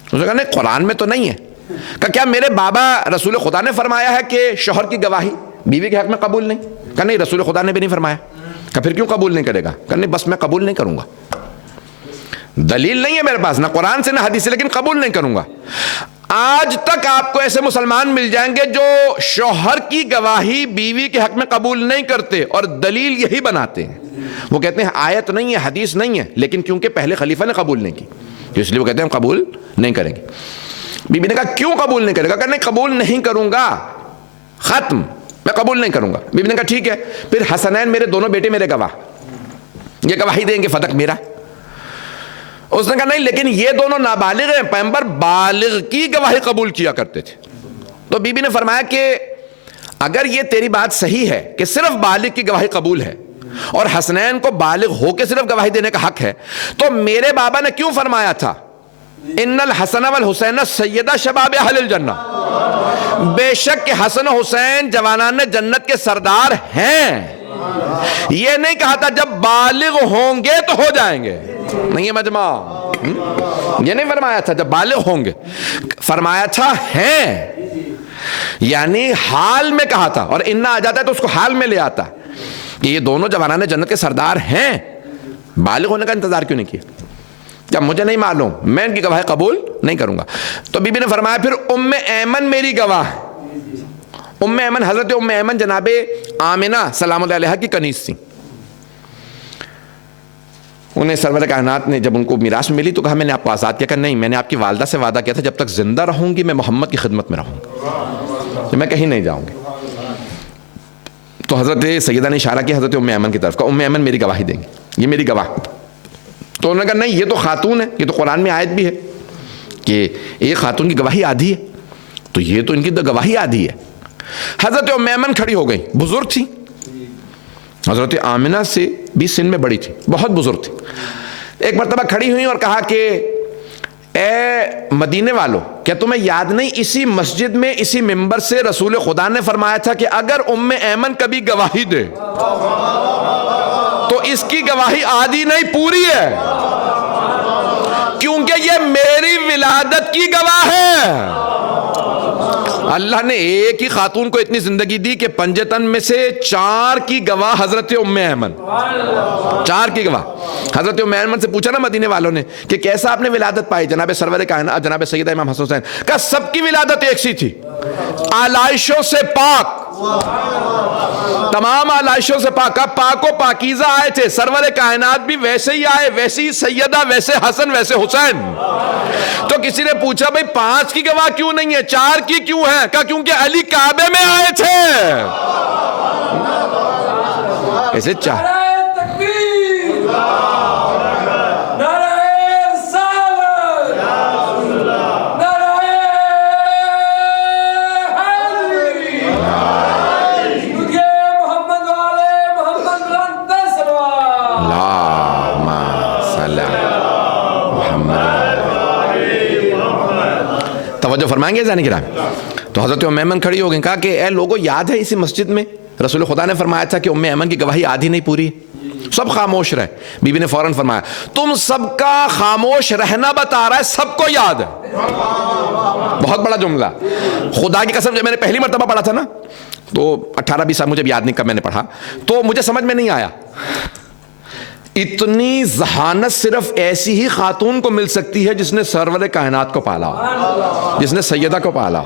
اس نے کہا نہیں قرآن میں تو نہیں ہے. کہا کیا میرے بابا رسول خدا نے فرمایا ہے کہ شوہر کی گواہی بیوی کے حق میں قبول نہیں؟ کہا نہیں رسول خدا نے بھی نہیں فرمایا. کہا پھر کیوں قبول نہیں کرے گا؟ کہا نہیں بس میں قبول نہیں کروں گا. دلیل نہیں ہے میرے پاس, نہ قرآن سے نہ حدیث سے, لیکن قبول نہیں کروں گا. آج تک آپ کو ایسے مسلمان مل جائیں گے جو شوہر کی گواہی بیوی کے حق میں قبول نہیں کرتے اور دلیل یہی بناتے ہیں. وہ کہتے ہیں آیت نہیں ہے, حدیث نہیں ہے, لیکن کیونکہ پہلے خلیفہ نے قبول نہیں کی تو اس لیے وہ کہتے ہیں ہم قبول نہیں کریں گے. بی بی نے کہا کیوں قبول نہیں کرے گا؟ کہ نہیں قبول نہیں کروں گا, ختم, میں قبول نہیں کروں گا. بی بی نے کہا ٹھیک ہے, پھر حسنین میرے دونوں بیٹے میرے گواہ, یہ گواہی دیں گے فدق میرا. اس نے کہا نہیں لیکن یہ دونوں نابالغ ہیں, پیغمبر بالغ کی گواہی قبول کیا کرتے تھے. تو بی بی نے فرمایا کہ اگر یہ تیری بات صحیح ہے کہ صرف بالغ کی گواہی قبول ہے اور حسنین کو بالغ ہو کے صرف گواہی دینے کا حق ہے, تو میرے بابا نے کیوں فرمایا تھا ان الحسن والحسین سیدہ شباب اہل الجنہ, بے شک کہ حسن و حسین جوانان جنت کے سردار ہیں. یہ نہیں کہا تھا جب بالغ ہوں گے تو ہو جائیں گے, نہیں ہے مجمع, یہ نہیں فرمایا تھا جب بالغ ہوں گے, فرمایا تھا ہیں, یعنی حال میں کہا تھا. اور انا آ جاتا ہے تو اس کو حال میں لے آتا کہ یہ دونوں جوانان جنت کے سردار ہیں. بالغ ہونے کا انتظار کیوں نہیں کیا؟ جب مجھے نہیں معلوم میں ان کی گواہی قبول نہیں کروں گا. تو بی بی نے فرمایا پھر ام ایمن میری گواہ. ام ایمن, حضرت ام ایمن جناب آمنہ سلام اللہ علیہا کی کنیز تھی. انہیں سرور کائنات نے جب ان کو میراث میں ملی تو کہا میں نے آپ کو آزاد کیا. کہ نہیں, میں نے آپ کی والدہ سے وعدہ کیا تھا جب تک زندہ رہوں گی میں محمد کی خدمت میں رہوں گی, میں کہیں نہیں جاؤں گی. تو حضرت سیدہ نے اشارہ کیا حضرت ام ایمن کی طرف, کا ام ایمن میری گواہی دیں گی, یہ میری گواہ. تو انہوں نے کہا نہیں یہ تو خاتون ہے, یہ تو قرآن میں آیت بھی ہے کہ ایک خاتون کی گواہی آدھی ہے, تو یہ تو ان کی گواہی آدھی ہے. حضرت ام ایمن کھڑی ہو گئی, بزرگ تھی, حضرت آمنہ سے بھی سن میں بڑی تھی, بہت بزرگ تھی. ایک مرتبہ کھڑی ہوئی اور کہا کہ اے مدینے والو, کیا تمہیں یاد نہیں اسی مسجد میں اسی منبر سے رسول خدا نے فرمایا تھا کہ اگر ام ایمن کبھی گواہی دے تو اس کی گواہی آدھی نہیں پوری ہے. کیونکہ یہ میری ولادت کی گواہ ہے۔ اللہ نے ایک ہی خاتون کو اتنی زندگی دی کہ پنجتن میں سے 4 کی گواہ حضرت ام ایمن، 4 کی گواہ۔ حضرت ام ایمن سے پوچھا نا مدینے والوں نے کہ کیسا آپ نے ولادت پائی؟ جناب سرور کائنات جناب سیدہ امام حسن حسین کا سب کی ولادت ایک سی تھی، آلائشوں سے پاک، تمام آلائشوں سے پاک، پاک و پاکیزہ آئے تھے۔ سرور کائنات بھی ویسے ہی آئے، ویسے ہی سیدہ، ویسے حسن، ویسے حسین۔ تو کسی نے پوچھا بھئی 5 کی گواہ کیوں نہیں ہے، 4 کی کیوں ہے؟ کہا کیونکہ علی کعبے میں آئے تھے۔ ایسے 4 توجہ فرمائیں گے جانے کی راہ۔ تو حضرت ام ایمن کھڑی ہو گئی، کہا کہ اے لوگوں، یاد ہے اسی مسجد میں رسول خدا نے فرمایا تھا کہ ام ایمن کی گواہی آدھی نہیں پوری؟ سب خاموش رہے۔ بی بی نے فوراً فرمایا تم سب کا خاموش رہنا بتا رہا ہے سب کو یاد ہے۔ بہت بڑا جملہ، خدا کی قسم۔ جب میں نے پہلی مرتبہ پڑھا تھا نا تو 18-20 سال، مجھے یاد نہیں کب میں نے پڑھا، تو مجھے سمجھ میں نہیں آیا اتنی ذہانت صرف ایسی ہی خاتون کو مل سکتی ہے جس نے سرور کائنات کو پالا، جس نے سیدہ کو پالا۔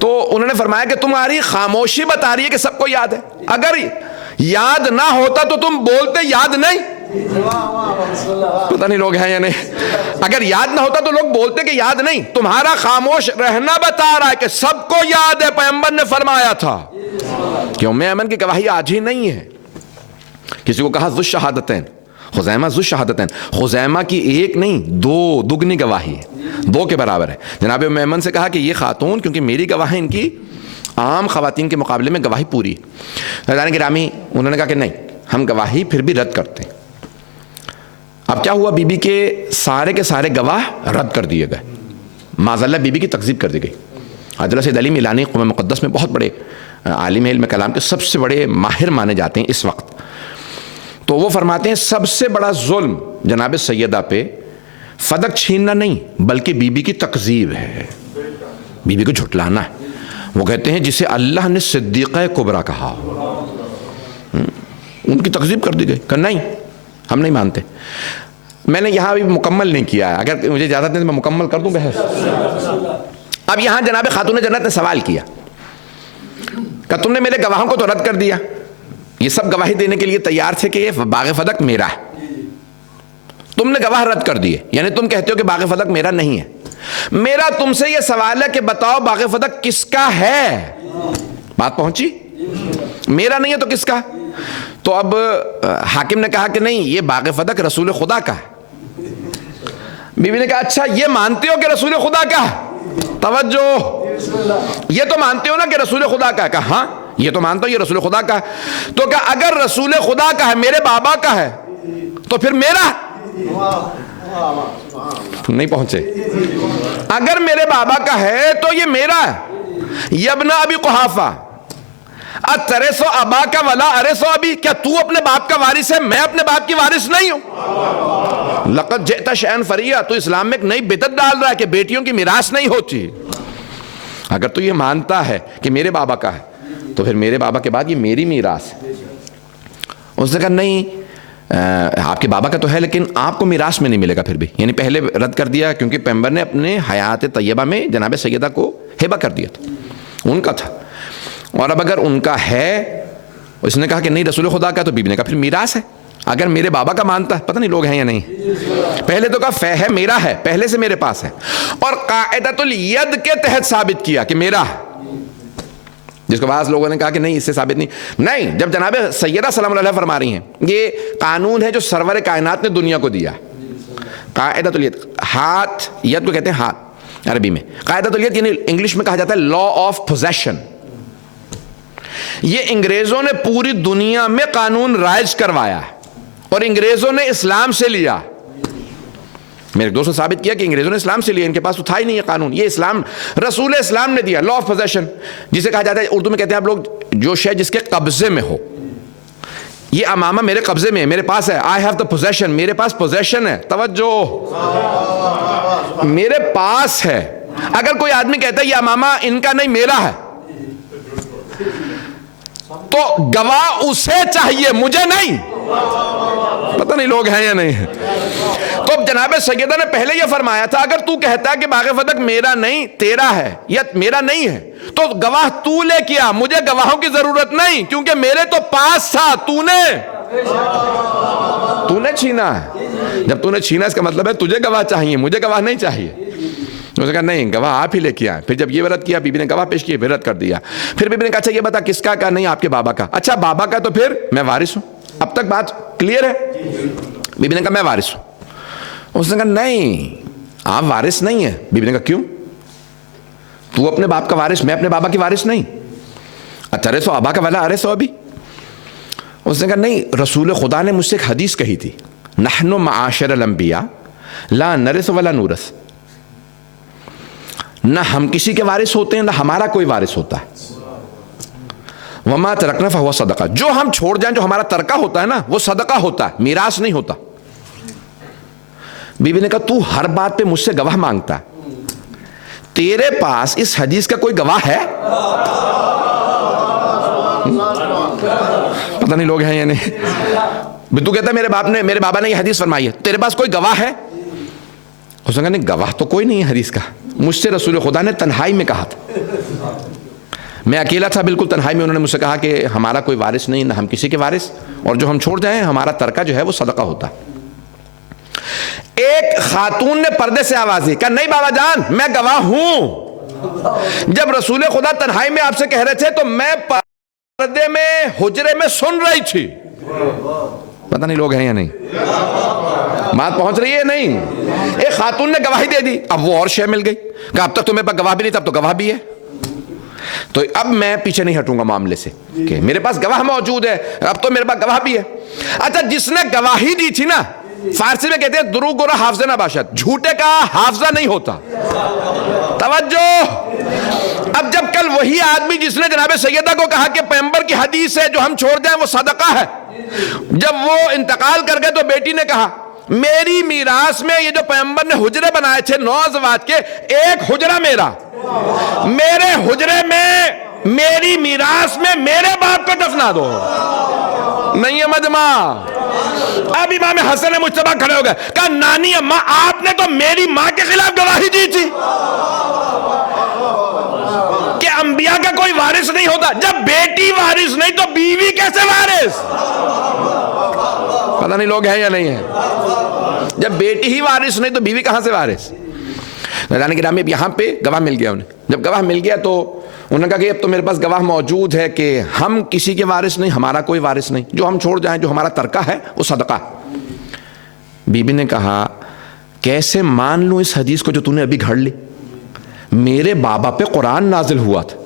تو انہوں نے فرمایا کہ تمہاری خاموشی بتا رہی ہے کہ سب کو یاد ہے۔ اگر یاد نہ ہوتا تو تم بولتے یاد نہیں؟ پتہ نہیں لوگ ہیں یا نہیں۔ اگر یاد نہ ہوتا تو لوگ بولتے کہ یاد نہیں۔ تمہارا خاموش رہنا بتا رہا ہے کہ سب کو یاد ہے۔ پیغمبر نے فرمایا تھا کہ ام ایمن کی گواہی آج ہی نہیں ہے۔ کسی کو کہا ذو الشہادتین، خزیمہ ذو الشہادتین، خزیمہ کی ایک نہیں 2 دگنی گواہی ہے، 2 کے برابر ہے۔ جناب ام ایمن سے کہا کہ یہ خاتون کیونکہ میری گواہ ہے، ان کی عام خواتین کے مقابلے میں گواہی پوری ہے۔ حضرات گرامی، انہوں نے کہا کہ نہیں، ہم گواہی پھر بھی رد کرتے ہیں۔ اب کیا ہوا؟ بی بی کے سارے گواہ رد کر دیے گئے، معاذاللہ بی بی کی تکذیب کر دی گئی۔ حضرت سید علی میلانی قوم مقدس میں بہت بڑے عالم علم کلام کے سب سے بڑے ماہر مانے جاتے ہیں اس وقت۔ تو وہ فرماتے ہیں سب سے بڑا ظلم جناب سیدہ پہ فدق چھیننا نہیں بلکہ بی بی کی تکذیب ہے، بی بی کو جھٹلانا ہے۔ وہ کہتے ہیں جسے اللہ نے صدیقہ کبریٰ کہا، ان کی تکذیب کر دی گئی کہ نہیں ہم نہیں مانتے۔ میں نے یہاں ابھی مکمل نہیں کیا ہے، اگر مجھے اجازت نہیں تو میں مکمل کر دوں بحث۔ اب یہاں جناب خاتون جنت نے سوال کیا کہ تم نے میرے گواہوں کو تو رد کر دیا، یہ سب گواہی دینے کے لیے تیار تھے کہ یہ باغ فدق میرا ہے، تم نے گواہ رد کر دیے، یعنی تم کہتے ہو کہ باغ فدق میرا نہیں ہے۔ میرا تم سے یہ سوال ہے کہ بتاؤ باغ فدق کس کا ہے؟ بات پہنچی؟ میرا نہیں ہے تو کس کا؟ تو اب حاکم نے کہا کہ نہیں، یہ باغ فدق رسول خدا کا ہے۔ بی بی نے کہا اچھا یہ مانتے ہو کہ رسول خدا کا ہے؟ توجہ، یہ تو مانتے ہو نا کہ رسول خدا کا ہے؟ کہا ہاں یہ تو مانتا ہوں یہ رسول خدا کا ہے۔ تو کہا اگر رسول خدا کا ہے، میرے بابا کا ہے، تو پھر میرا نہیں پہنچے۔ اگر میرے بابا کا ہے تو یہ میرا ہے۔ یبن ابی قحافہ اترثو ابا کا ولا ارثو ابی، کیا تو اپنے باپ کا وارث ہے، میں اپنے باپ کی وارث نہیں ہوں؟ لقد جئت شیئا فریا، تو اسلام میں ایک نئی بدعت ڈال رہا ہے کہ بیٹیوں کی میراث نہیں ہوتی۔ اگر تو یہ مانتا ہے کہ میرے بابا کا ہے تو پھر میرے بابا کے بعد یہ میری میراث ہے۔ اس نے کہا نہیں آپ کے بابا کا تو ہے لیکن آپ کو میراث میں نہیں ملے گا پھر بھی، یعنی پہلے رد کر دیا کیونکہ پیغمبر نے اپنے حیات طیبہ میں جناب سیدہ کو ہبہ کر دیا تھا، ان کا تھا۔ اور اب اگر ان کا ہے، اس نے کہا کہ نہیں رسول خدا کا، تو بی بی نے کہا پھر میراث ہے۔ اگر میرے بابا کا مانتا ہے، پتہ نہیں لوگ ہیں یا نہیں، پہلے تو کہا فے ہے میرا ہے، پہلے سے میرے پاس ہے، اور قاعدۃ الید کے تحت ثابت کیا کہ میرا ہے، جس کو بعض لوگوں نے کہا کہ نہیں اس سے ثابت نہیں۔ جب جناب سیدہ سلام اللہ علیہ فرما رہی ہیں یہ قانون ہے جو سرور کائنات نے دنیا کو دیا، قاعدۃ الید، ہاتھ، ید کو کہتے ہیں ہاتھ عربی میں، قاعدۃ الید یعنی انگلش میں کہا جاتا ہے لا آف پوزیشن۔ یہ انگریزوں نے پوری دنیا میں قانون رائج کروایا اور انگریزوں نے اسلام سے لیا۔ میرے دوست نے ثابت کیا کہ انگریزوں نے اسلام سے لیا، ان کے پاس تو تھا ہی نہیں یہ قانون، یہ اسلام رسول اسلام نے دیا، لا آف پوزیشن، جسے کہا جاتا ہے اردو میں کہتے ہیں آپ لوگ جو شے جس کے قبضے میں ہو۔ یہ امامہ میرے قبضے میں ہے، میرے پاس ہے. آئی ہیو دا پوزیشن، میرے پاس پوزیشن ہے. توجہ، میرے پاس ہے. اگر کوئی آدمی کہتا ہے یہ امامہ ان کا نہیں میرا ہے، تو گواہ اسے چاہیے، مجھے نہیں. پتہ نہیں لوگ ہیں یا نہیں ہیں. تو جناب سیدہ نے پہلے یہ فرمایا تھا اگر تو کہتا ہے کہ باغ فتح میرا نہیں تیرا ہے یا میرا نہیں ہے تو گواہ تو لے کیا، مجھے گواہوں کی ضرورت نہیں، کیونکہ میرے تو پاس تھا، تو نے چھینا ہے. جب تو نے چھینا اس کا مطلب ہے تجھے گواہ چاہیے، مجھے گواہ نہیں چاہیے. اس نے کہا نہیں، گواہ آپ ہی لے کے آئے. پھر جب یہ رد کیا، بی بی نے گواہ پیش کیا، پھر رد کر دیا. پھر بی بی نے کہا اچھا یہ بتا کس کا؟ نہیں آپ کے بابا کا. اچھا بابا کا، تو پھر میں وارث ہوں. اب تک بات کلیئر ہے؟ بی بی نے کہا میں وارث ہوں. اس نے کہا نہیں آپ وارث نہیں ہیں. بی بی نے کہا کیوں؟ تو اپنے باپ کا وارث، میں اپنے بابا کی وارث نہیں. اچھا رسو ابا کا ولا ارسو ابھی. اس نے کہا نہیں، رسول خدا نے مجھ سے ایک حدیث کہی تھی، نحن معاشر الانبیاء لا نرث ولا نورث. نہ ہم کسی کے وارث ہوتے ہیں، نہ ہمارا کوئی وارث ہوتا ہے. وما ترکنا فہو صدقہ، جو ہم چھوڑ جائیں، جو ہمارا ترکہ ہوتا ہے نا وہ صدقہ ہوتا ہے، میراث نہیں ہوتا. بی بی نے کہا تو ہر بات پہ مجھ سے گواہ مانگتا ہے، تیرے پاس اس حدیث کا کوئی گواہ ہے؟ پتہ نہیں لوگ ہیں یا نہیں. تو کہتا ہے میرے بابا نے یہ حدیث فرمائی ہے، تیرے پاس کوئی گواہ ہے؟ اس نے کہا نہیں گواہ تو کوئی نہیں ہے حدیث کا، مجھ سے رسول خدا نے تنہائی میں کہا تھا. میں اکیلا تھا بالکل تنہائی میں، انہوں نے مجھ سے کہا کہ ہمارا کوئی وارث نہیں، نہ ہم کسی کے وارث، اور جو ہم چھوڑ جائیں ہمارا ترکہ جو ہے وہ صدقہ ہوتا. ایک خاتون نے پردے سے آواز دی، کہا نہیں بابا جان میں گواہ ہوں، جب رسول خدا تنہائی میں آپ سے کہہ رہے تھے تو میں پردے میں حجرے میں سن رہی تھی. پتہ نہیں لوگ ہیں یا نہیں، بات پہنچ رہی ہے نہیں. ایک خاتون نے گواہی دے دی، اب وہ اور شے مل گئی، کہ اب تک تمہیں گواہ بھی نہیں تھا، اب تو گواہ بھی ہے. تو اب میں پیچھے نہیں ہٹوں گا معاملے سے کہ میرے پاس گواہ موجود ہے، اب تو میرے پاس گواہ بھی ہے. اچھا جس نے گواہی دی تھی نا، فارسی میں کہتے ہیں دروغ گورا حافظہ نہ باشد، جھوٹے کا حافظہ نہیں ہوتا. توجہ، اب جب کل وہی آدمی جس نے جناب سیدہ کو کہا کہ پیغمبر کی حدیث ہے جو ہم چھوڑ جائیں وہ صدقہ ہے، جب وہ انتقال کر گئے تو بیٹی نے کہا میری میراث میں یہ جو پیغمبر نے حجرے بنائے تھے 9 ازواج کے، ایک حجرہ میرا، میرے حجرے میں میری میراث میں میرے باپ کو دفنا دو. نہیں ہے مجمع. اب امام حسن مجتبیٰ کھڑے ہو گئے، کہا نانی اماں آپ نے تو میری ماں کے خلاف گواہی دی تھی کہ انبیاء کا کوئی وارث نہیں ہوتا. جب بیٹی وارث نہیں تو بیوی کیسے وارث؟ پتہ نہیں لوگ ہیں یا نہیں ہیں. جب بیٹی ہی وارث نہیں تو بیوی کہاں سے وارث؟ جانے کے نام یہاں پہ گواہ مل گیا انہیں. جب گواہ مل گیا تو انہوں نے کہا کہ اب تو میرے پاس گواہ موجود ہے کہ ہم کسی کے وارث نہیں، ہمارا کوئی وارث نہیں، جو ہم چھوڑ جائیں، جو ہمارا ترکہ ہے وہ صدقہ. بی بی نے کہا کیسے مان لوں اس حدیث کو جو تو نے ابھی گھڑ لی؟ میرے بابا پہ قرآن نازل ہوا تھا،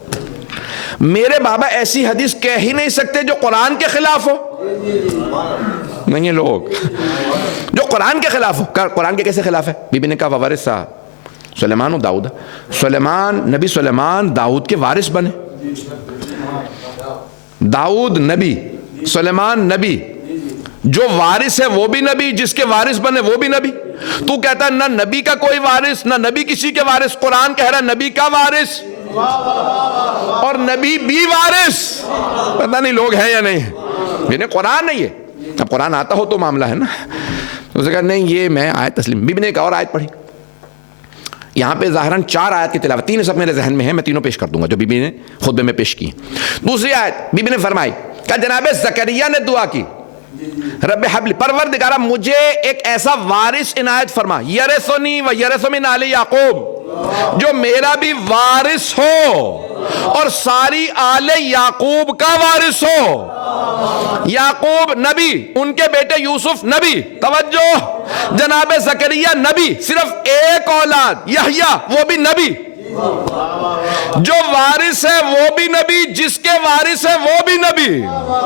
میرے بابا ایسی حدیث کہہ ہی نہیں سکتے جو قرآن کے خلاف ہو. نہیں ہے لوگ جو قرآن کے خلاف ہو. قرآن کے کیسے خلاف ہے؟ بی بی نے کہا وارثہ سلیمان و داؤد، سلیمان نبی، سلیمان داؤد کے وارث بنے. داؤد نبی، سلیمان نبی، جو وارث ہے وہ بھی نبی، جس کے وارث بنے وہ بھی نبی. تو کہتا ہے نہ نبی کا کوئی وارث، نہ نبی کسی کے وارث. قرآن کہہ رہا ہے نبی کا وارث اور نبی بھی وارث. پتہ نہیں لوگ ہیں یا نہیں ہیں. یعنی قرآن نہیں ہے. اب قرآن آتا ہو تو معاملہ ہے نا. اس نے کہا نہیں یہ میں آیت تسلیم. بی بی نے ایک اور آیت پڑھی. یہاں پہ ظاہراً 4 آیت کی تلاوت، 3 سب میرے ذہن میں ہیں، میں تینوں پیش کر دوں گا جو بی بی نے خطبے میں پیش کی. دوسری آیت بی بی نے فرمائی کہ جناب زکریا نے دعا کی رب حبلی، پروردگارہ مجھے ایک ایسا وارث عنایت فرما، یرثنی و یرث من آل یعقوب، جو میرا بھی وارث ہو اور ساری آل یعقوب کا وارث ہو. یعقوب نبی، ان کے بیٹے یوسف نبی. توجہ، جناب زکریا نبی، صرف ایک اولاد یحییٰ وہ بھی نبی. جو وارث ہے وہ بھی نبی، جس کے وارث ہے وہ بھی نبی.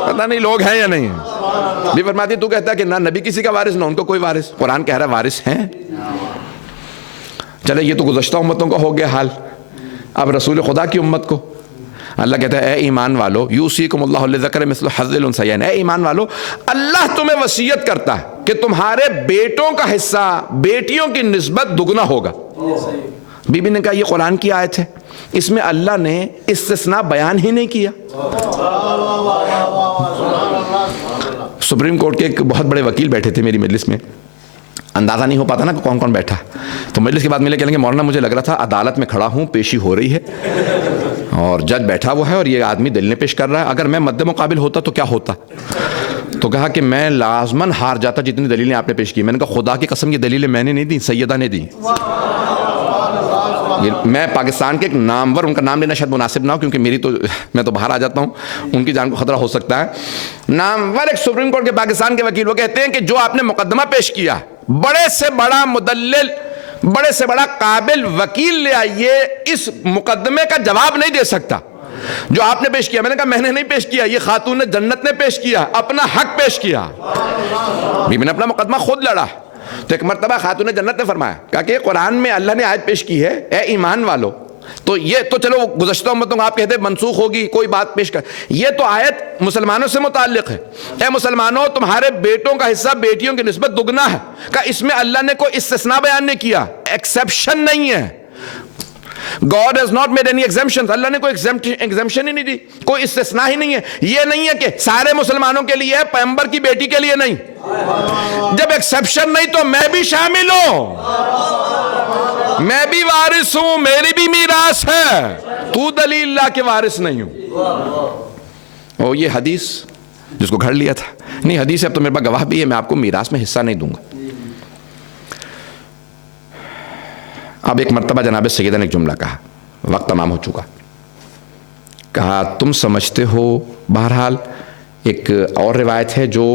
پتہ نہیں لوگ ہیں یا نہیں ہیں. بھی فرماتی تو کہتا ہے کہ نہ نبی کسی کا وارث نہ ان کو کوئی وارث. قرآن کہہ رہا ہے وارث ہیں. چلے یہ تو گزشتہ امتوں کا ہو گیا حال. اب رسول خدا کی امت کو، اللہ کہتا ہے اے ایمان والو یوصیکم اللہ للذکر مثل حظ الانثیین، اے ایمان والو اللہ تمہیں وصیت کرتا ہے کہ تمہارے بیٹوں کا حصہ بیٹیوں کی نسبت دگنا ہوگا۔ بی بی نے کہا یہ قرآن کی آیت ہے، اس میں اللہ نے استثناء بیان ہی نہیں کیا۔ سپریم کورٹ کے ایک بہت بڑے وکیل بیٹھے تھے میری مجلس میں، اندازہ نہیں ہو پاتا نا کہ کون کون بیٹھا، تو مجلس کے بعد ملے کہیں گے مولانا مجھے لگ رہا تھا عدالت میں کھڑا ہوں، پیشی ہو رہی ہے اور جج بیٹھا ہوا ہے اور یہ آدمی دلیلیں پیش کر رہا ہے، اگر میں مد مقابل ہوتا تو کیا ہوتا؟ تو کہا کہ میں لازماً ہار جاتا جتنی دلیلیں آپ نے پیش کی۔ میں نے کہا خدا کی قسم یہ دلیلیں میں نے نہیں دی، سیدہ نے دی۔ میں پاکستان کے ایک نامور، ان کا نام لینا شاید مناسب نہ ہو کیونکہ میں تو باہر آ جاتا ہوں، ان کی جان کو خطرہ ہو سکتا ہے، نامور ایک سپریم کورٹ کے پاکستان کے وکیل، وہ کہتے ہیں کہ جو آپ نے مقدمہ پیش کیا، بڑے سے بڑا مدلل، بڑے سے بڑا قابل وکیل لے آئیے، اس مقدمے کا جواب نہیں دے سکتا جو آپ نے پیش کیا۔ میں نے کہا میں نے نہیں پیش کیا، یہ خاتون جنت نے پیش کیا، اپنا حق پیش کیا، میں نے اپنا مقدمہ خود لڑا۔ تو ایک مرتبہ خاتون جنت نے فرمایا، کہا کہ قرآن میں اللہ نے آیت پیش کی ہے اے ایمان والو، تو یہ تو چلو گزشتہ امتوں کو آپ کہتے ہیں منسوخ ہوگی، کوئی بات پیش کر، یہ تو آیت مسلمانوں سے متعلق ہے، اے مسلمانوں تمہارے بیٹوں کا حصہ بیٹیوں کی نسبت دگنا ہے۔ کہا اس میں اللہ نے کوئی استثناء بیان نہیں کیا، ایکسیپشن نہیں ہے، God has not made any exemptions، اللہ نے کوئی exemption ہی نہیں دی، کوئی استثناء ہی نہیں ہے۔ یہ نہیں ہے کہ سارے مسلمانوں کے لیے ہے، پیغمبر کی بیٹی کے لیے نہیں۔ جب ایکسیپشن نہیں تو میں بھی شامل ہوں، میں بھی وارث ہوں، میری بھی میراث ہے، تو دلیل لا کے وارث نہیں ہوں۔ اور یہ حدیث جس کو گھڑ لیا تھا، نہیں حدیث ہے، اب تو میرے پاس گواہ بھی ہے، میں آپ کو میراث میں حصہ نہیں دوں گا۔ اب ایک مرتبہ جناب سیدہ نے ایک جملہ کہا، وقت تمام ہو چکا، کہا تم سمجھتے ہو، بہرحال ایک اور روایت ہے جو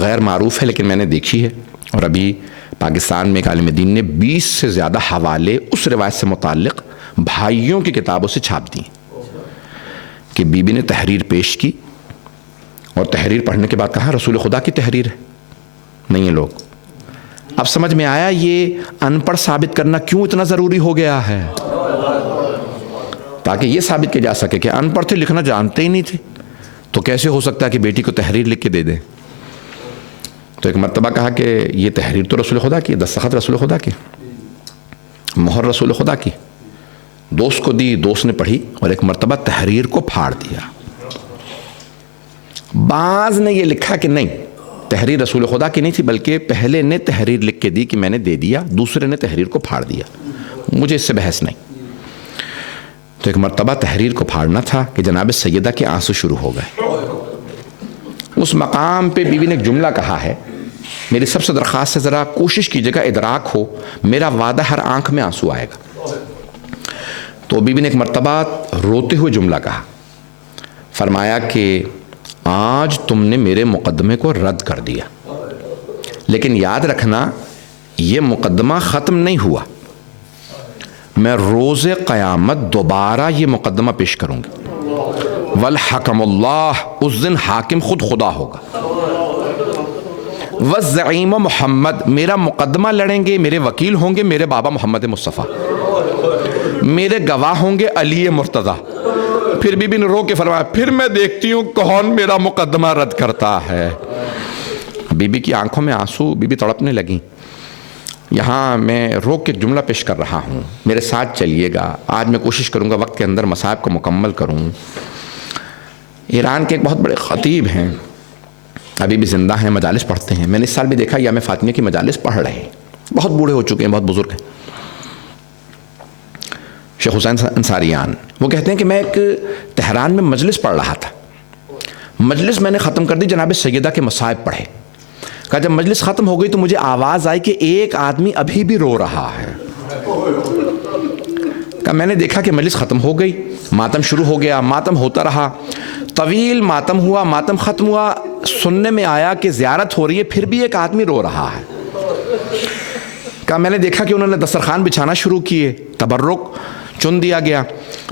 غیر معروف ہے لیکن میں نے دیکھی ہے، اور ابھی پاکستان میں ایک عالم دین نے 20 سے زیادہ حوالے اس روایت سے متعلق بھائیوں کی کتابوں سے چھاپ دی کہ بی بی نے تحریر پیش کی اور تحریر پڑھنے کے بعد کہا رسول خدا کی تحریر ہے، نہیں ہے لوگ۔ اب سمجھ میں آیا یہ ان پڑھ ثابت کرنا کیوں اتنا ضروری ہو گیا ہے، تاکہ یہ ثابت کیا جا سکے کہ ان پڑھ تھے، لکھنا جانتے ہی نہیں تھے، تو کیسے ہو سکتا ہے کہ بیٹی کو تحریر لکھ کے دے دیں۔ تو ایک مرتبہ کہا کہ یہ تحریر تو رسول خدا کی، دستخط رسول خدا کی، مہر رسول خدا کی، دوست کو دی، دوست نے پڑھی اور ایک مرتبہ تحریر کو پھاڑ دیا۔ بعض نے یہ لکھا کہ نہیں، تحریر رسول خدا کی نہیں تھی، بلکہ پہلے نے تحریر لکھ کے دی کہ میں نے دے دیا، دوسرے نے تحریر کو پھاڑ دیا، مجھے اس سے بحث نہیں۔ تو ایک مرتبہ تحریر کو پھاڑنا تھا کہ جناب سیدہ کے آنسو شروع ہو گئے۔ اس مقام پہ بیوی نے ایک جملہ کہا ہے، میری سب سے درخواست ہے ذرا کوشش کیجیے گا ادراک ہو، میرا وعدہ ہر آنکھ میں آنسو آئے گا۔ تو بیوی نے ایک مرتبہ روتے ہوئے جملہ کہا، فرمایا کہ آج تم نے میرے مقدمے کو رد کر دیا، لیکن یاد رکھنا یہ مقدمہ ختم نہیں ہوا، میں روز قیامت دوبارہ یہ مقدمہ پیش کروں گی، والحکم اللہ، اس دن حاکم خود خدا ہوگا، والزعیم محمد، میرا مقدمہ لڑیں گے، میرے وکیل ہوں گے میرے بابا محمد مصطفیٰ، میرے گواہ ہوں گے علی مرتضیٰ۔ پھر بی بی نے رو کے فرمایا پھر میں دیکھتی ہوں کون میرا مقدمہ رد کرتا ہے۔ بی بی کی آنکھوں میں آنسو، بی بی تڑپنے لگیں۔ یہاں میں رو کے جملہ پیش کر رہا ہوں، میرے ساتھ چلیے گا، آج میں کوشش کروں گا وقت کے اندر مصائب کو مکمل کروں۔ ایران کے ایک بہت بڑے خطیب ہیں، ابھی بھی زندہ ہیں، مجالس پڑھتے ہیں، میں نے اس سال بھی دیکھا یام فاطمیہ کی مجالس پڑھ رہے ہیں، بہت بوڑھے ہو چکے ہیں، بہت بزرگ ہیں، شیخ حسین انصاریان۔ وہ کہتے ہیں کہ میں ایک تہران میں مجلس پڑھ رہا تھا، مجلس میں نے ختم کر دی، جناب سیدہ کے مصائب پڑھے، کہا جب مجلس ختم ہو گئی تو مجھے آواز آئی کہ ایک آدمی ابھی بھی رو رہا ہے، کہا میں نے دیکھا کہ مجلس ختم ہو گئی، ماتم شروع ہو گیا، ماتم ہوتا رہا، طویل ماتم ہوا، ماتم ختم ہوا، سننے میں آیا کہ زیارت ہو رہی ہے، پھر بھی ایک آدمی رو رہا ہے، کہا میں نے دیکھا کہ انہوں نے دسترخوان بچھانا شروع کیے، تبرک چن دیا گیا،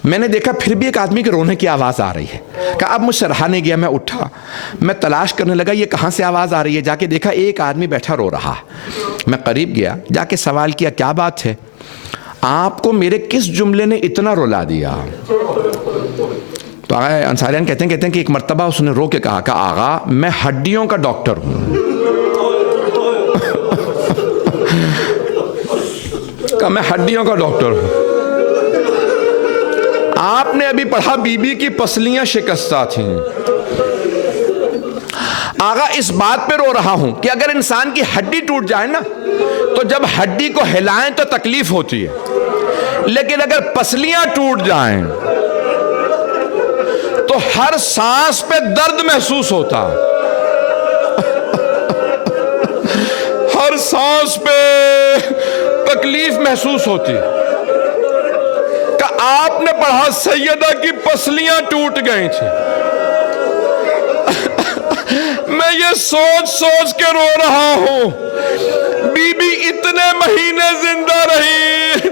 میں نے دیکھا پھر بھی ایک آدمی کے رونے کی آواز آ رہی ہے، کہا اب مجھ سے رہا نہیں گیا، میں اٹھا، میں تلاش کرنے لگا یہ کہاں سے آواز آ رہی ہے، جا کے دیکھا ایک آدمی بیٹھا رو رہا، میں قریب گیا، جا کے سوال کیا کیا بات ہے، آپ کو میرے کس جملے نے اتنا رلا دیا، تو آغا انصاریان کہتے ہیں کہ ایک مرتبہ اس نے رو کے کہا کہ آغا میں ہڈیوں کا ڈاکٹر ہوں. کہ میں ہڈیوں کا ڈاکٹر ہوں. آپ نے ابھی پڑھا بی بی کی پسلیاں شکستہ تھیں. آغا اس بات پہ رو رہا ہوں کہ اگر انسان کی ہڈی ٹوٹ جائے نا تو جب ہڈی کو ہلائیں تو تکلیف ہوتی ہے, لیکن اگر پسلیاں ٹوٹ جائیں تو ہر سانس پہ درد محسوس ہوتا ہے. ہر سانس پہ تکلیف محسوس ہوتی. کہ آپ نے پڑھا سیدہ کی پسلیاں ٹوٹ گئی تھیں. میں یہ سوچ سوچ کے رو رہا ہوں بی بی اتنے مہینے زندہ رہی,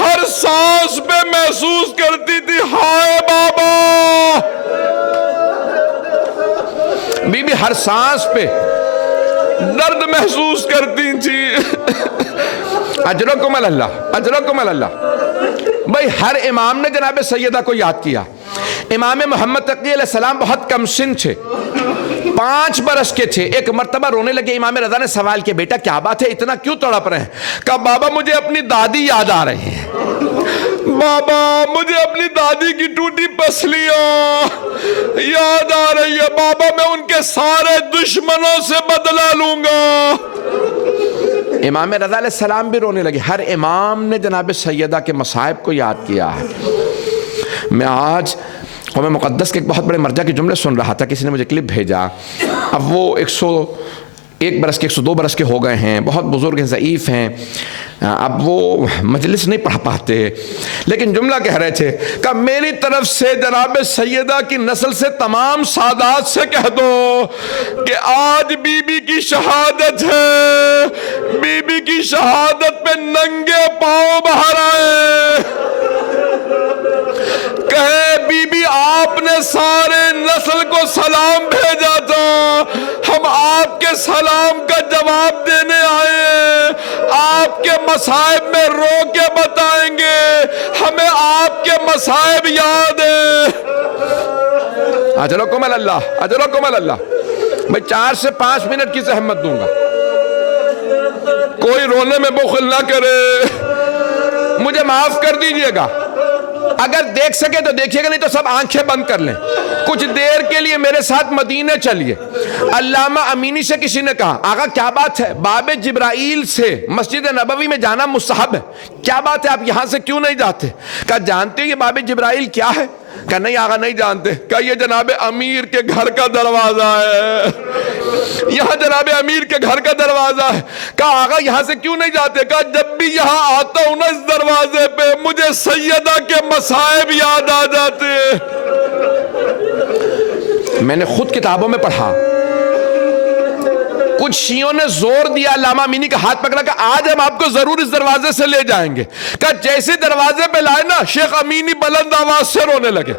ہر سانس پہ محسوس کرتی تھی ہائے بابا. بی بی ہر سانس پہ درد محسوس کرتی تھی. اجرکم اللہ, اجرکم اللہ. بھائی ہر امام نے جناب سیدہ کو یاد کیا. امام محمد تقی علیہ السلام بہت کم سن تھے, 5 برس کے تھے. ایک مرتبہ رونے لگے. امام رضا نے سوال کیا بیٹا کیا بات ہے, اتنا کیوں تڑپ رہے ہیں؟ کہا بابا مجھے اپنی دادی یاد آ رہی ہے. بابا مجھے اپنی دادی کی ٹوٹی پسلیاں یاد آ رہی ہے. بابا میں ان کے سارے دشمنوں سے بدلہ لوں گا. امام رضا علیہ السلام بھی رونے لگے. ہر امام نے جناب سیدہ کے مصائب کو یاد کیا ہے. میں آج قوم مقدس کے ایک بہت بڑے مرجع کے جملے سن رہا تھا, کسی نے مجھے کلپ بھیجا. اب وہ 101 برس کے 102 برس کے ہو گئے ہیں, بہت بزرگ ہیں, ضعیف ہیں. اب وہ مجلس نہیں پڑھ پاتے, لیکن جملہ کہہ رہے تھے کہ میری طرف سے جناب سیدہ کی نسل سے تمام سادات سے کہہ دو کہ آج بی بی کی شہادت ہے, بی بی کی شہادت پہ ننگے پاؤں باہر آئے. کہے بی بی آپ نے سارے نسل کو سلام بھیجا تھا, ہم آپ کے سلام کا جواب دینے آئے. آپ کے مصائب میں رو کے بتائیں گے, ہمیں آپ کے مصائب یاد ہیں. اجرکم اللہ, اجرکم اللہ. میں 4 سے 5 منٹ کی زحمت دوں گا, کوئی رونے میں بخل نہ کرے. مجھے معاف کر دیجئے گا, اگر دیکھ سکے تو دیکھیے گا, نہیں تو سب آنکھیں بند کر لیں. کچھ دیر کے لیے میرے ساتھ مدینے چلیے. علامہ امینی سے کسی نے کہا آقا کیا بات ہے, باب جبرائیل سے مسجد نبوی میں جانا مستحب ہے, کیا بات ہے آپ یہاں سے کیوں نہیں جاتے؟ کہا جانتے ہیں یہ باب جبرائیل کیا ہے؟ کہا نہیں آقا نہیں جانتے. کہا یہ جناب امیر کے گھر کا دروازہ ہے, یہاں جناب امیر کے گھر کا دروازہ ہے. کہا آقا یہاں سے کیوں نہیں جاتے؟ کہا جب بھی یہاں آتا ہوں نا اس دروازے پہ مجھے سیدہ کے مصائب یاد آ جاتے. میں نے خود کتابوں میں پڑھا, کچھ شیعوں نے زور دیا, علامہ امینی کا ہاتھ پکڑا کہ آج ہم آپ کو ضرور اس دروازے سے لے جائیں گے. کہا جیسے دروازے پہ لائے نا شیخ امینی بلند آواز سے رونے لگے.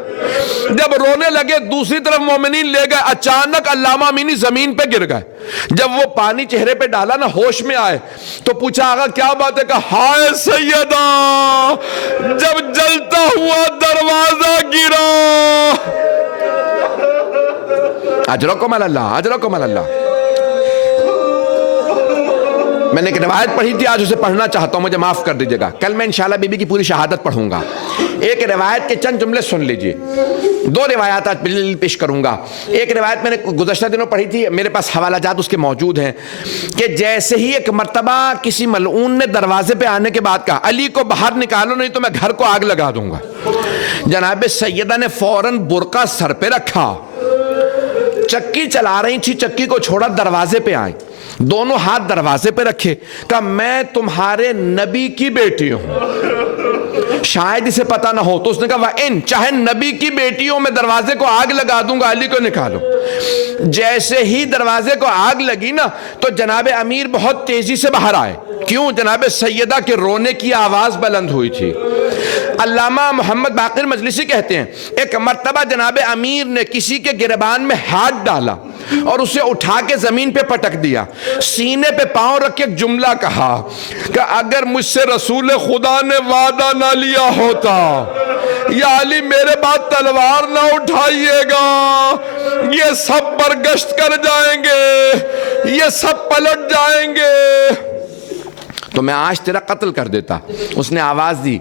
جب رونے لگے دوسری طرف مومنین لے گئے, اچانک علامہ امینی زمین پہ گر گئے. جب وہ پانی چہرے پہ ڈالا نا ہوش میں آئے تو پوچھا آقا کیا بات ہے؟ کہا ہائے سیدہ جب جلتا ہوا دروازہ گرا. اجرکم اللہ, اجرکم اللہ. میں نے ایک روایت پڑھی تھی, آج اسے پڑھنا چاہتا ہوں, مجھے معاف کر دیجئے گا. کل میں انشاءاللہ بی بی کی پوری شہادت پڑھوں گا. ایک روایت کے چند جملے سن لیجئے. 2 روایات آج پیش کروں گا. ایک روایت میں نے گزشتہ دنوں پڑھی تھی, میرے پاس حوالہ جات اس کے موجود ہیں, کہ جیسے ہی ایک مرتبہ کسی ملعون نے دروازے پہ آنے کے بعد کہا علی کو باہر نکالو نہیں تو میں گھر کو آگ لگا دوں گا. جناب سیدہ نے فوراً برقع سر پہ رکھا, چکی چلا رہی تھی, چکی کو چھوڑا, دروازے پہ آئی, دونوں ہاتھ دروازے پہ رکھے. کہا میں تمہارے نبی کی بیٹی ہوں, شاید اسے پتا نہ ہو. تو اس نے کہا وَإِن, چاہے نبی کی بیٹی ہوں میں دروازے کو آگ لگا دوں گا, علی کو نکالو. جیسے ہی دروازے کو آگ لگی نا تو جناب امیر بہت تیزی سے باہر آئے. کیوں؟ جناب سیدہ کے رونے کی آواز بلند ہوئی تھی. علامہ محمد باقر مجلسی کہتے ہیں ایک مرتبہ جناب امیر نے کسی کے گریبان میں ہاتھ ڈالا اور اسے اٹھا کے زمین پہ پٹک دیا، سینے پہ پاؤں رکھ کے ایک جملہ کہا کہ اگر مجھ سے رسول خدا نے وعدہ نہ لیا ہوتا، یا علی میرے بعد تلوار نہ اٹھائیے گا، یہ سب برگشت کر جائیں گے، یہ سب پلٹ جائیں گے، تو میں آج تیرا قتل کر دیتا۔ اس نے آواز دی،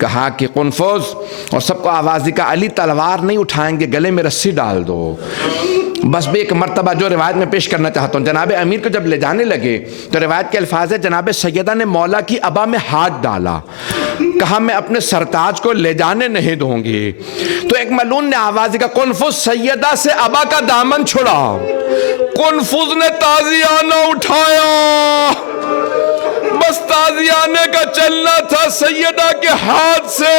کہا کہ قنفذ، اور سب کو آواز دی کہ علی تلوار نہیں اٹھائیں گے، گلے میں رسی ڈال دو۔ بس بھی ایک مرتبہ جو روایت میں پیش کرنا چاہتا ہوں، جناب امیر کو جب لے جانے لگے تو روایت کے الفاظ ہے جناب سیدہ نے مولا کی ابا میں ہاتھ ڈالا، کہا میں اپنے سرتاج کو لے جانے نہیں دوں گی۔ تو ایک ملعون نے آواز دی کہ قنفذ سیدہ سے ابا کا دامن چھڑا۔ قنفذ نے تازیانہ اٹھایا، بس تازیانے کا چلنا تھا، سیدہ کے ہاتھ سے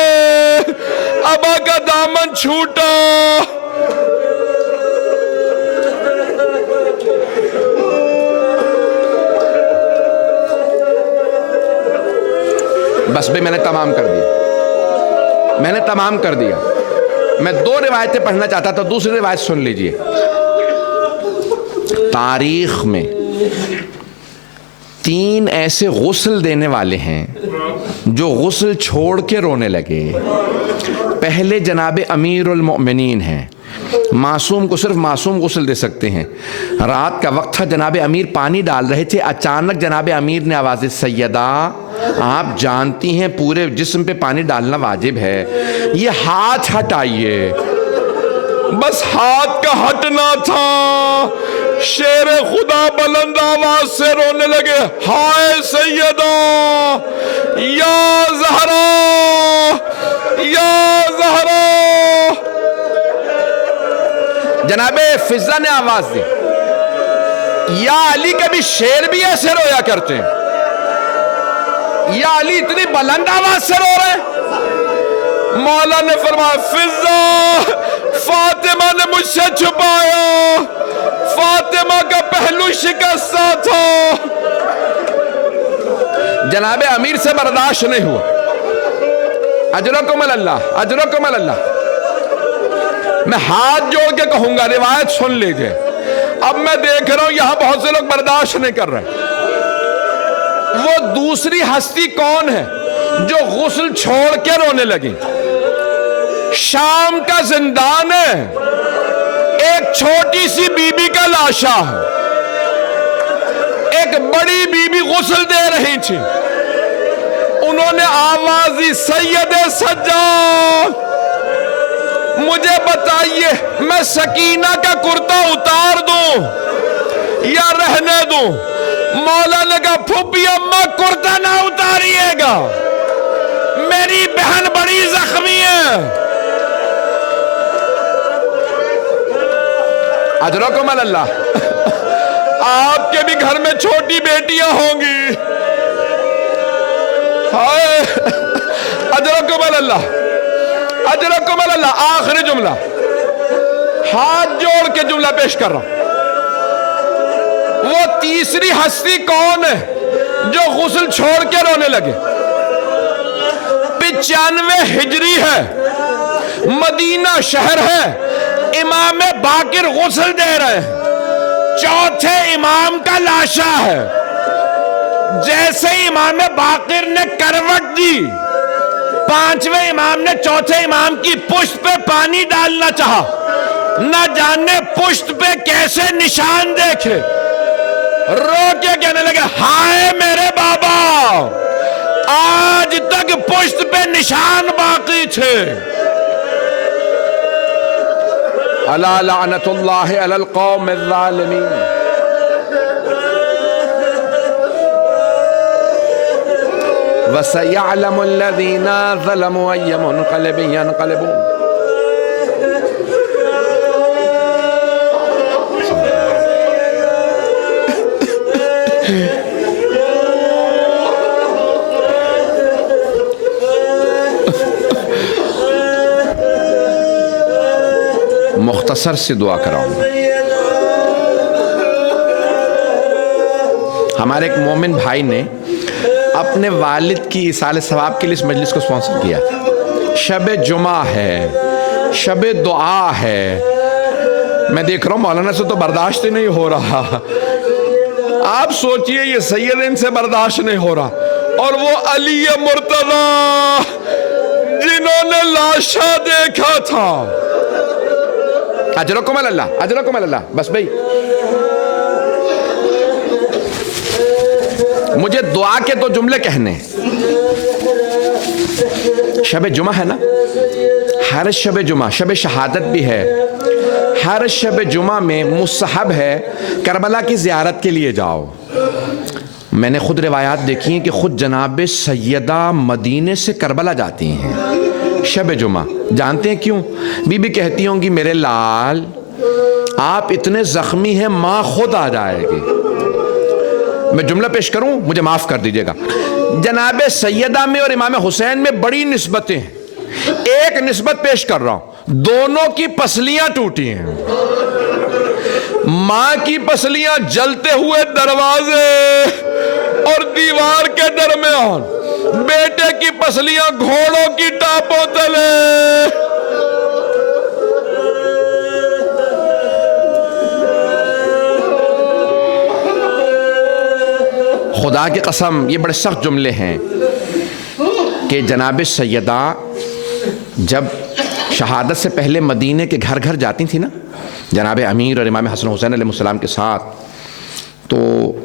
ابا کا دامن چھوٹا۔ بس بھی میں نے تمام کر دیا، میں 2 روایتیں پڑھنا چاہتا تھا، دوسری روایت سن لیجئے۔ تاریخ میں 3 ایسے غسل دینے والے ہیں جو غسل چھوڑ کے رونے لگے۔ پہلے جناب امیر المؤمنین ہیں، معصوم کو صرف معصوم غسل دے سکتے ہیں۔ رات کا وقت تھا، جناب امیر پانی ڈال رہے تھے، اچانک جناب امیر نے آواز دی، سیدہ آپ جانتی ہیں پورے جسم پہ پانی ڈالنا واجب ہے، یہ ہاتھ ہٹائیے۔ بس ہاتھ کا ہٹنا تھا، شیر خدا بلند آواز سے رونے لگے، ہائے سیدہ، یا زہرا، یا زہرا۔ جناب فضہ نے آواز دی، یا علی کبھی شیر بھی ایسے رویا کرتے ہیں؟ یا علی اتنی بلند آواز سے رو رہے ہیں؟ مولا نے فرمایا، فضہ فاطمہ نے مجھ سے چھپایا، فاطمہ کا پہلو شکستہ تھا۔ جناب امیر سے برداشت نہیں ہوا۔ اجرکم اللہ، اجرکم اللہ۔ میں ہاتھ جوڑ کے کہوں گا، روایت سن لیجئے۔ اب میں دیکھ رہا ہوں یہاں بہت سے لوگ برداشت نہیں کر رہے۔ وہ دوسری ہستی کون ہے جو غسل چھوڑ کے رونے لگی؟ شام کا زندان ہے، ایک چھوٹی سی بی بی کا لاشا ہے، ایک بڑی بی بی غسل دے رہی تھی، انہوں نے آواز دی، سید سجاد مجھے بتائیے میں سکینہ کا کرتا اتار دوں یا رہنے دوں؟ مولا نے کہا، پھوپھی اماں کرتا نہ اتاریے گا، میری بہن بڑی زخمی ہے۔ اجرکم اللہ۔ آپ کے بھی گھر میں چھوٹی بیٹیاں ہوں گی، ہائے اجرکم اللہ، اجرکم اللہ۔ آخری جملہ، ہاتھ جوڑ کے جملہ پیش کر رہا ہوں۔ وہ تیسری ہستی کون ہے جو غسل چھوڑ کے رونے لگے؟ 95 ہجری ہے، مدینہ شہر ہے، امام باقر غسل دے رہے ہیں، چوتھے امام کا لاشا ہے۔ جیسے امام باقر نے کروٹ دی، 5ویں امام نے چوتھے امام کی پشت پہ پانی ڈالنا چاہا، نہ جانے پشت پہ کیسے نشان دیکھے، رو کے کہنے لگے، ہائے میرے بابا، آج تک پشت پہ نشان باقی تھے۔ الا لعنت اللہ علی القوم الظالمین۔ وَسَيَعْلَمُ الَّذِينَ ظَلَمُوا أَيَّ مُنْقَلِبٍ يَنْقَلِبُونَ۔ مختصر سی دعا کراؤں گا۔ ہمارے ایک مومن بھائی نے اپنے والد کی ایصال ثواب کے لیے اس مجلس کو سپانسر کیا تھا۔ شب جمعہ ہے، شب دعا ہے، میں دیکھ رہا ہوں مولانا سے تو برداشت ہی نہیں ہو رہا. آپ سوچئے یہ سید ان سے برداشت نہیں ہو رہا، اور وہ علی مرتضی جنہوں نے لاشا دیکھا تھا. اجرکم اللہ، اجرکم اللہ. بس بھئی مجھے دعا کے دو جملے کہنے. شب جمعہ ہے نا، ہر شب جمعہ شب شہادت بھی ہے، ہر شب جمعہ میں مستحب ہے کربلا کی زیارت کے لیے جاؤ. میں نے خود روایات دیکھی ہیں کہ خود جناب سیدہ مدینے سے کربلا جاتی ہیں شب جمعہ. جانتے ہیں کیوں؟ بی بی کہتی ہوں گی میرے لال آپ اتنے زخمی ہیں، ماں خود آ جائے گی. میں جملہ پیش کروں، مجھے معاف کر دیجئے گا. جناب سیدہ میں اور امام حسین میں بڑی نسبتیں ہیں. ایک نسبت پیش کر رہا ہوں، دونوں کی پسلیاں ٹوٹی ہیں. ماں کی پسلیاں جلتے ہوئے دروازے اور دیوار کے درمیان، بیٹے کی پسلیاں گھوڑوں کی ٹاپوں تلے. خدا کی قسم یہ بڑے سخت جملے ہیں کہ جناب سیدہ جب شہادت سے پہلے مدینے کے گھر گھر جاتی تھی نا جناب امیر اور امام حسن حسین علیہ السلام کے ساتھ، تو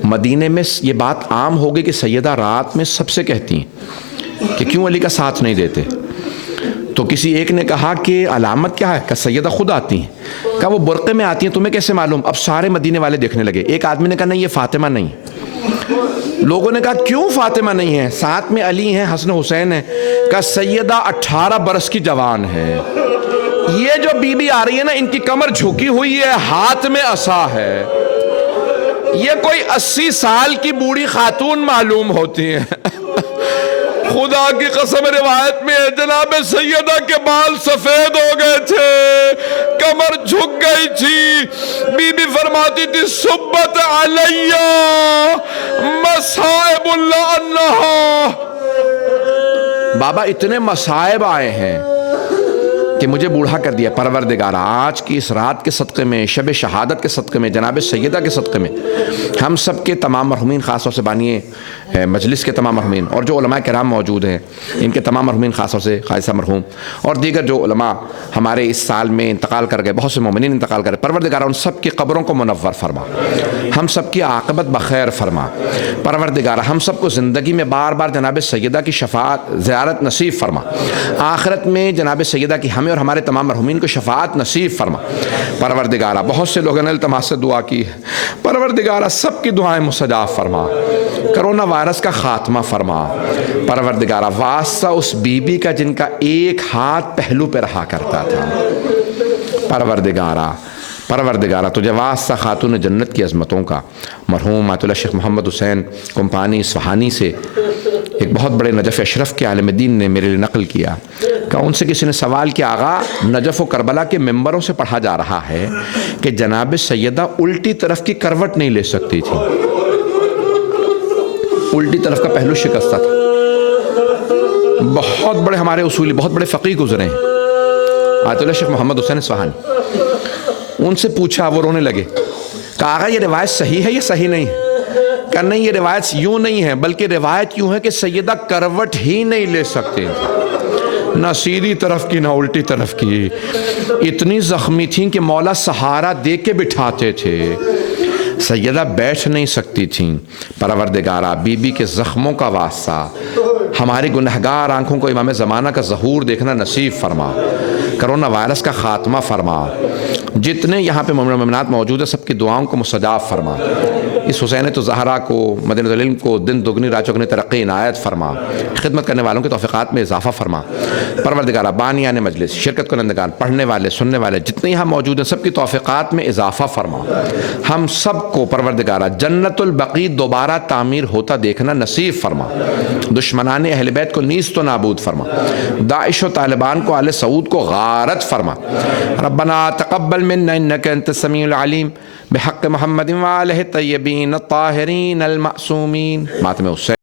مدینے میں یہ بات عام ہو گئی کہ سیدہ رات میں سب سے کہتی ہیں کہ کیوں علی کا ساتھ نہیں دیتے. تو کسی ایک نے کہا کہ علامت کیا ہے؟ کہ سیدہ خود آتی ہیں. کہا وہ برقعے میں آتی ہیں، تمہیں کیسے معلوم؟ اب سارے مدینے والے دیکھنے لگے. ایک آدمی نے کہا نہیں یہ فاطمہ نہیں. لوگوں نے کہا کیوں فاطمہ نہیں ہے؟ ساتھ میں علی ہیں، حسن حسین ہیں. کہا سیدہ 18 برس کی جوان ہے. یہ جو بی بی آ رہی ہے نا ان کی کمر جھکی ہوئی ہے، ہاتھ میں عصا ہے. یہ کوئی 80 سال کی بوڑھی خاتون معلوم ہوتی ہیں. خدا کی قسم روایت میں جناب سیدہ کے بال سفید ہو گئے تھے، کمر جھک گئی تھی. بی بی فرماتی تھی صبت علیہ مصائب اللہ انہا. بابا اتنے مصائب آئے ہیں کہ مجھے بوڑھا کر دیا. پروردگار آج کی اس رات کے صدقے میں، شب شہادت کے صدقے میں، جناب سیدہ کے صدقے میں ہم سب کے تمام مرحومین، خاص طور سے بانی مجلس کے تمام مرحومین اور جو علماء کرام موجود ہیں ان کے تمام مرحومین، خاص طور سے قاضی صاحب مرحوم اور دیگر جو علماء ہمارے اس سال میں انتقال کر گئے، بہت سے مومنین انتقال کر گئے، پروردگار ان سب کی قبروں کو منور فرما، ہم سب کی عاقبت بخیر فرما. پروردگار ہم سب کو زندگی میں بار بار جناب سیدہ کی شفاعت زیارت نصیب فرما، آخرت میں جناب سیدہ کی ہمیں اور ہمارے تمام مرحومین کو شفاعت نصیب فرما. پروردگارہ بہت سے لوگوں نے التماس سے دعا کی ہے، پروردگارہ سب کی دعائیں مستجاب فرما. کرونا وائرس کا خاتمہ فرما. پروردگارہ واسطہ اس بی بی کا جن کا ایک ہاتھ پہلو پہ رہا کرتا تھا. پروردگارہ تجھے واسطہ خاتون جنت کی عظمتوں کا. مرحوم آیت اللہ شیخ محمد حسین کمپانی اصفہانی سے ایک بہت بڑے نجف اشرف کے عالم دین نے میرے لیے نقل کیا کہ ان سے کسی نے سوال کیا، آغا نجف و کربلا کے ممبروں سے پڑھا جا رہا ہے کہ جناب سیدہ الٹی طرف کی کروٹ نہیں لے سکتی تھی، الٹی طرف کا پہلو شکستہ تھا. بہت بڑے ہمارے اصولی، بہت بڑے فقیہ گزرے ہیں آیت اللہ شیخ محمد حسین اصفہانی. ان سے پوچھا، وہ رونے لگے. کہا آغا یہ روایت صحیح ہے یا صحیح نہیں ہے؟ کہ نہیں یہ روایت یوں نہیں ہے، بلکہ روایت یوں ہے کہ سیدہ کروٹ ہی نہیں لے سکتے، نہ سیدھی طرف کی نہ الٹی طرف کی. اتنی زخمی تھیں کہ مولا سہارا دے کے بٹھاتے تھے، سیدہ بیٹھ نہیں سکتی تھیں. پروردگارہ بی بی کے زخموں کا واسطہ ہماری گنہگار آنکھوں کو امام زمانہ کا ظہور دیکھنا نصیب فرما. کرونا وائرس کا خاتمہ فرما. جتنے یہاں پہ مومن و مومنات موجود ہیں سب کی دعاؤں کو مستجاب فرما. اس حسین تو زہرا کو، مدینہ العلم کو دن دگنی رات چوگنی ترقی عنایت فرما. خدمت کرنے والوں کے توفیقات میں اضافہ فرما. پروردگارہ بانیان مجلس، شرکت کنندگان، پڑھنے والے، سننے والے جتنے یہاں موجود ہیں سب کی توفیقات میں اضافہ فرما. ہم سب کو پروردگارہ جنت البقیع دوبارہ تعمیر ہوتا دیکھنا نصیب فرما. دشمنان اہل بیت کو نیست و نابود فرما. داعش و طالبان کو آل سعود کو غارت فرما. ربنا تقبل منا انك انت السميع العليم بحق محمد وآلہ الطیبین الطاہرین المعصومین. ماتم حسین.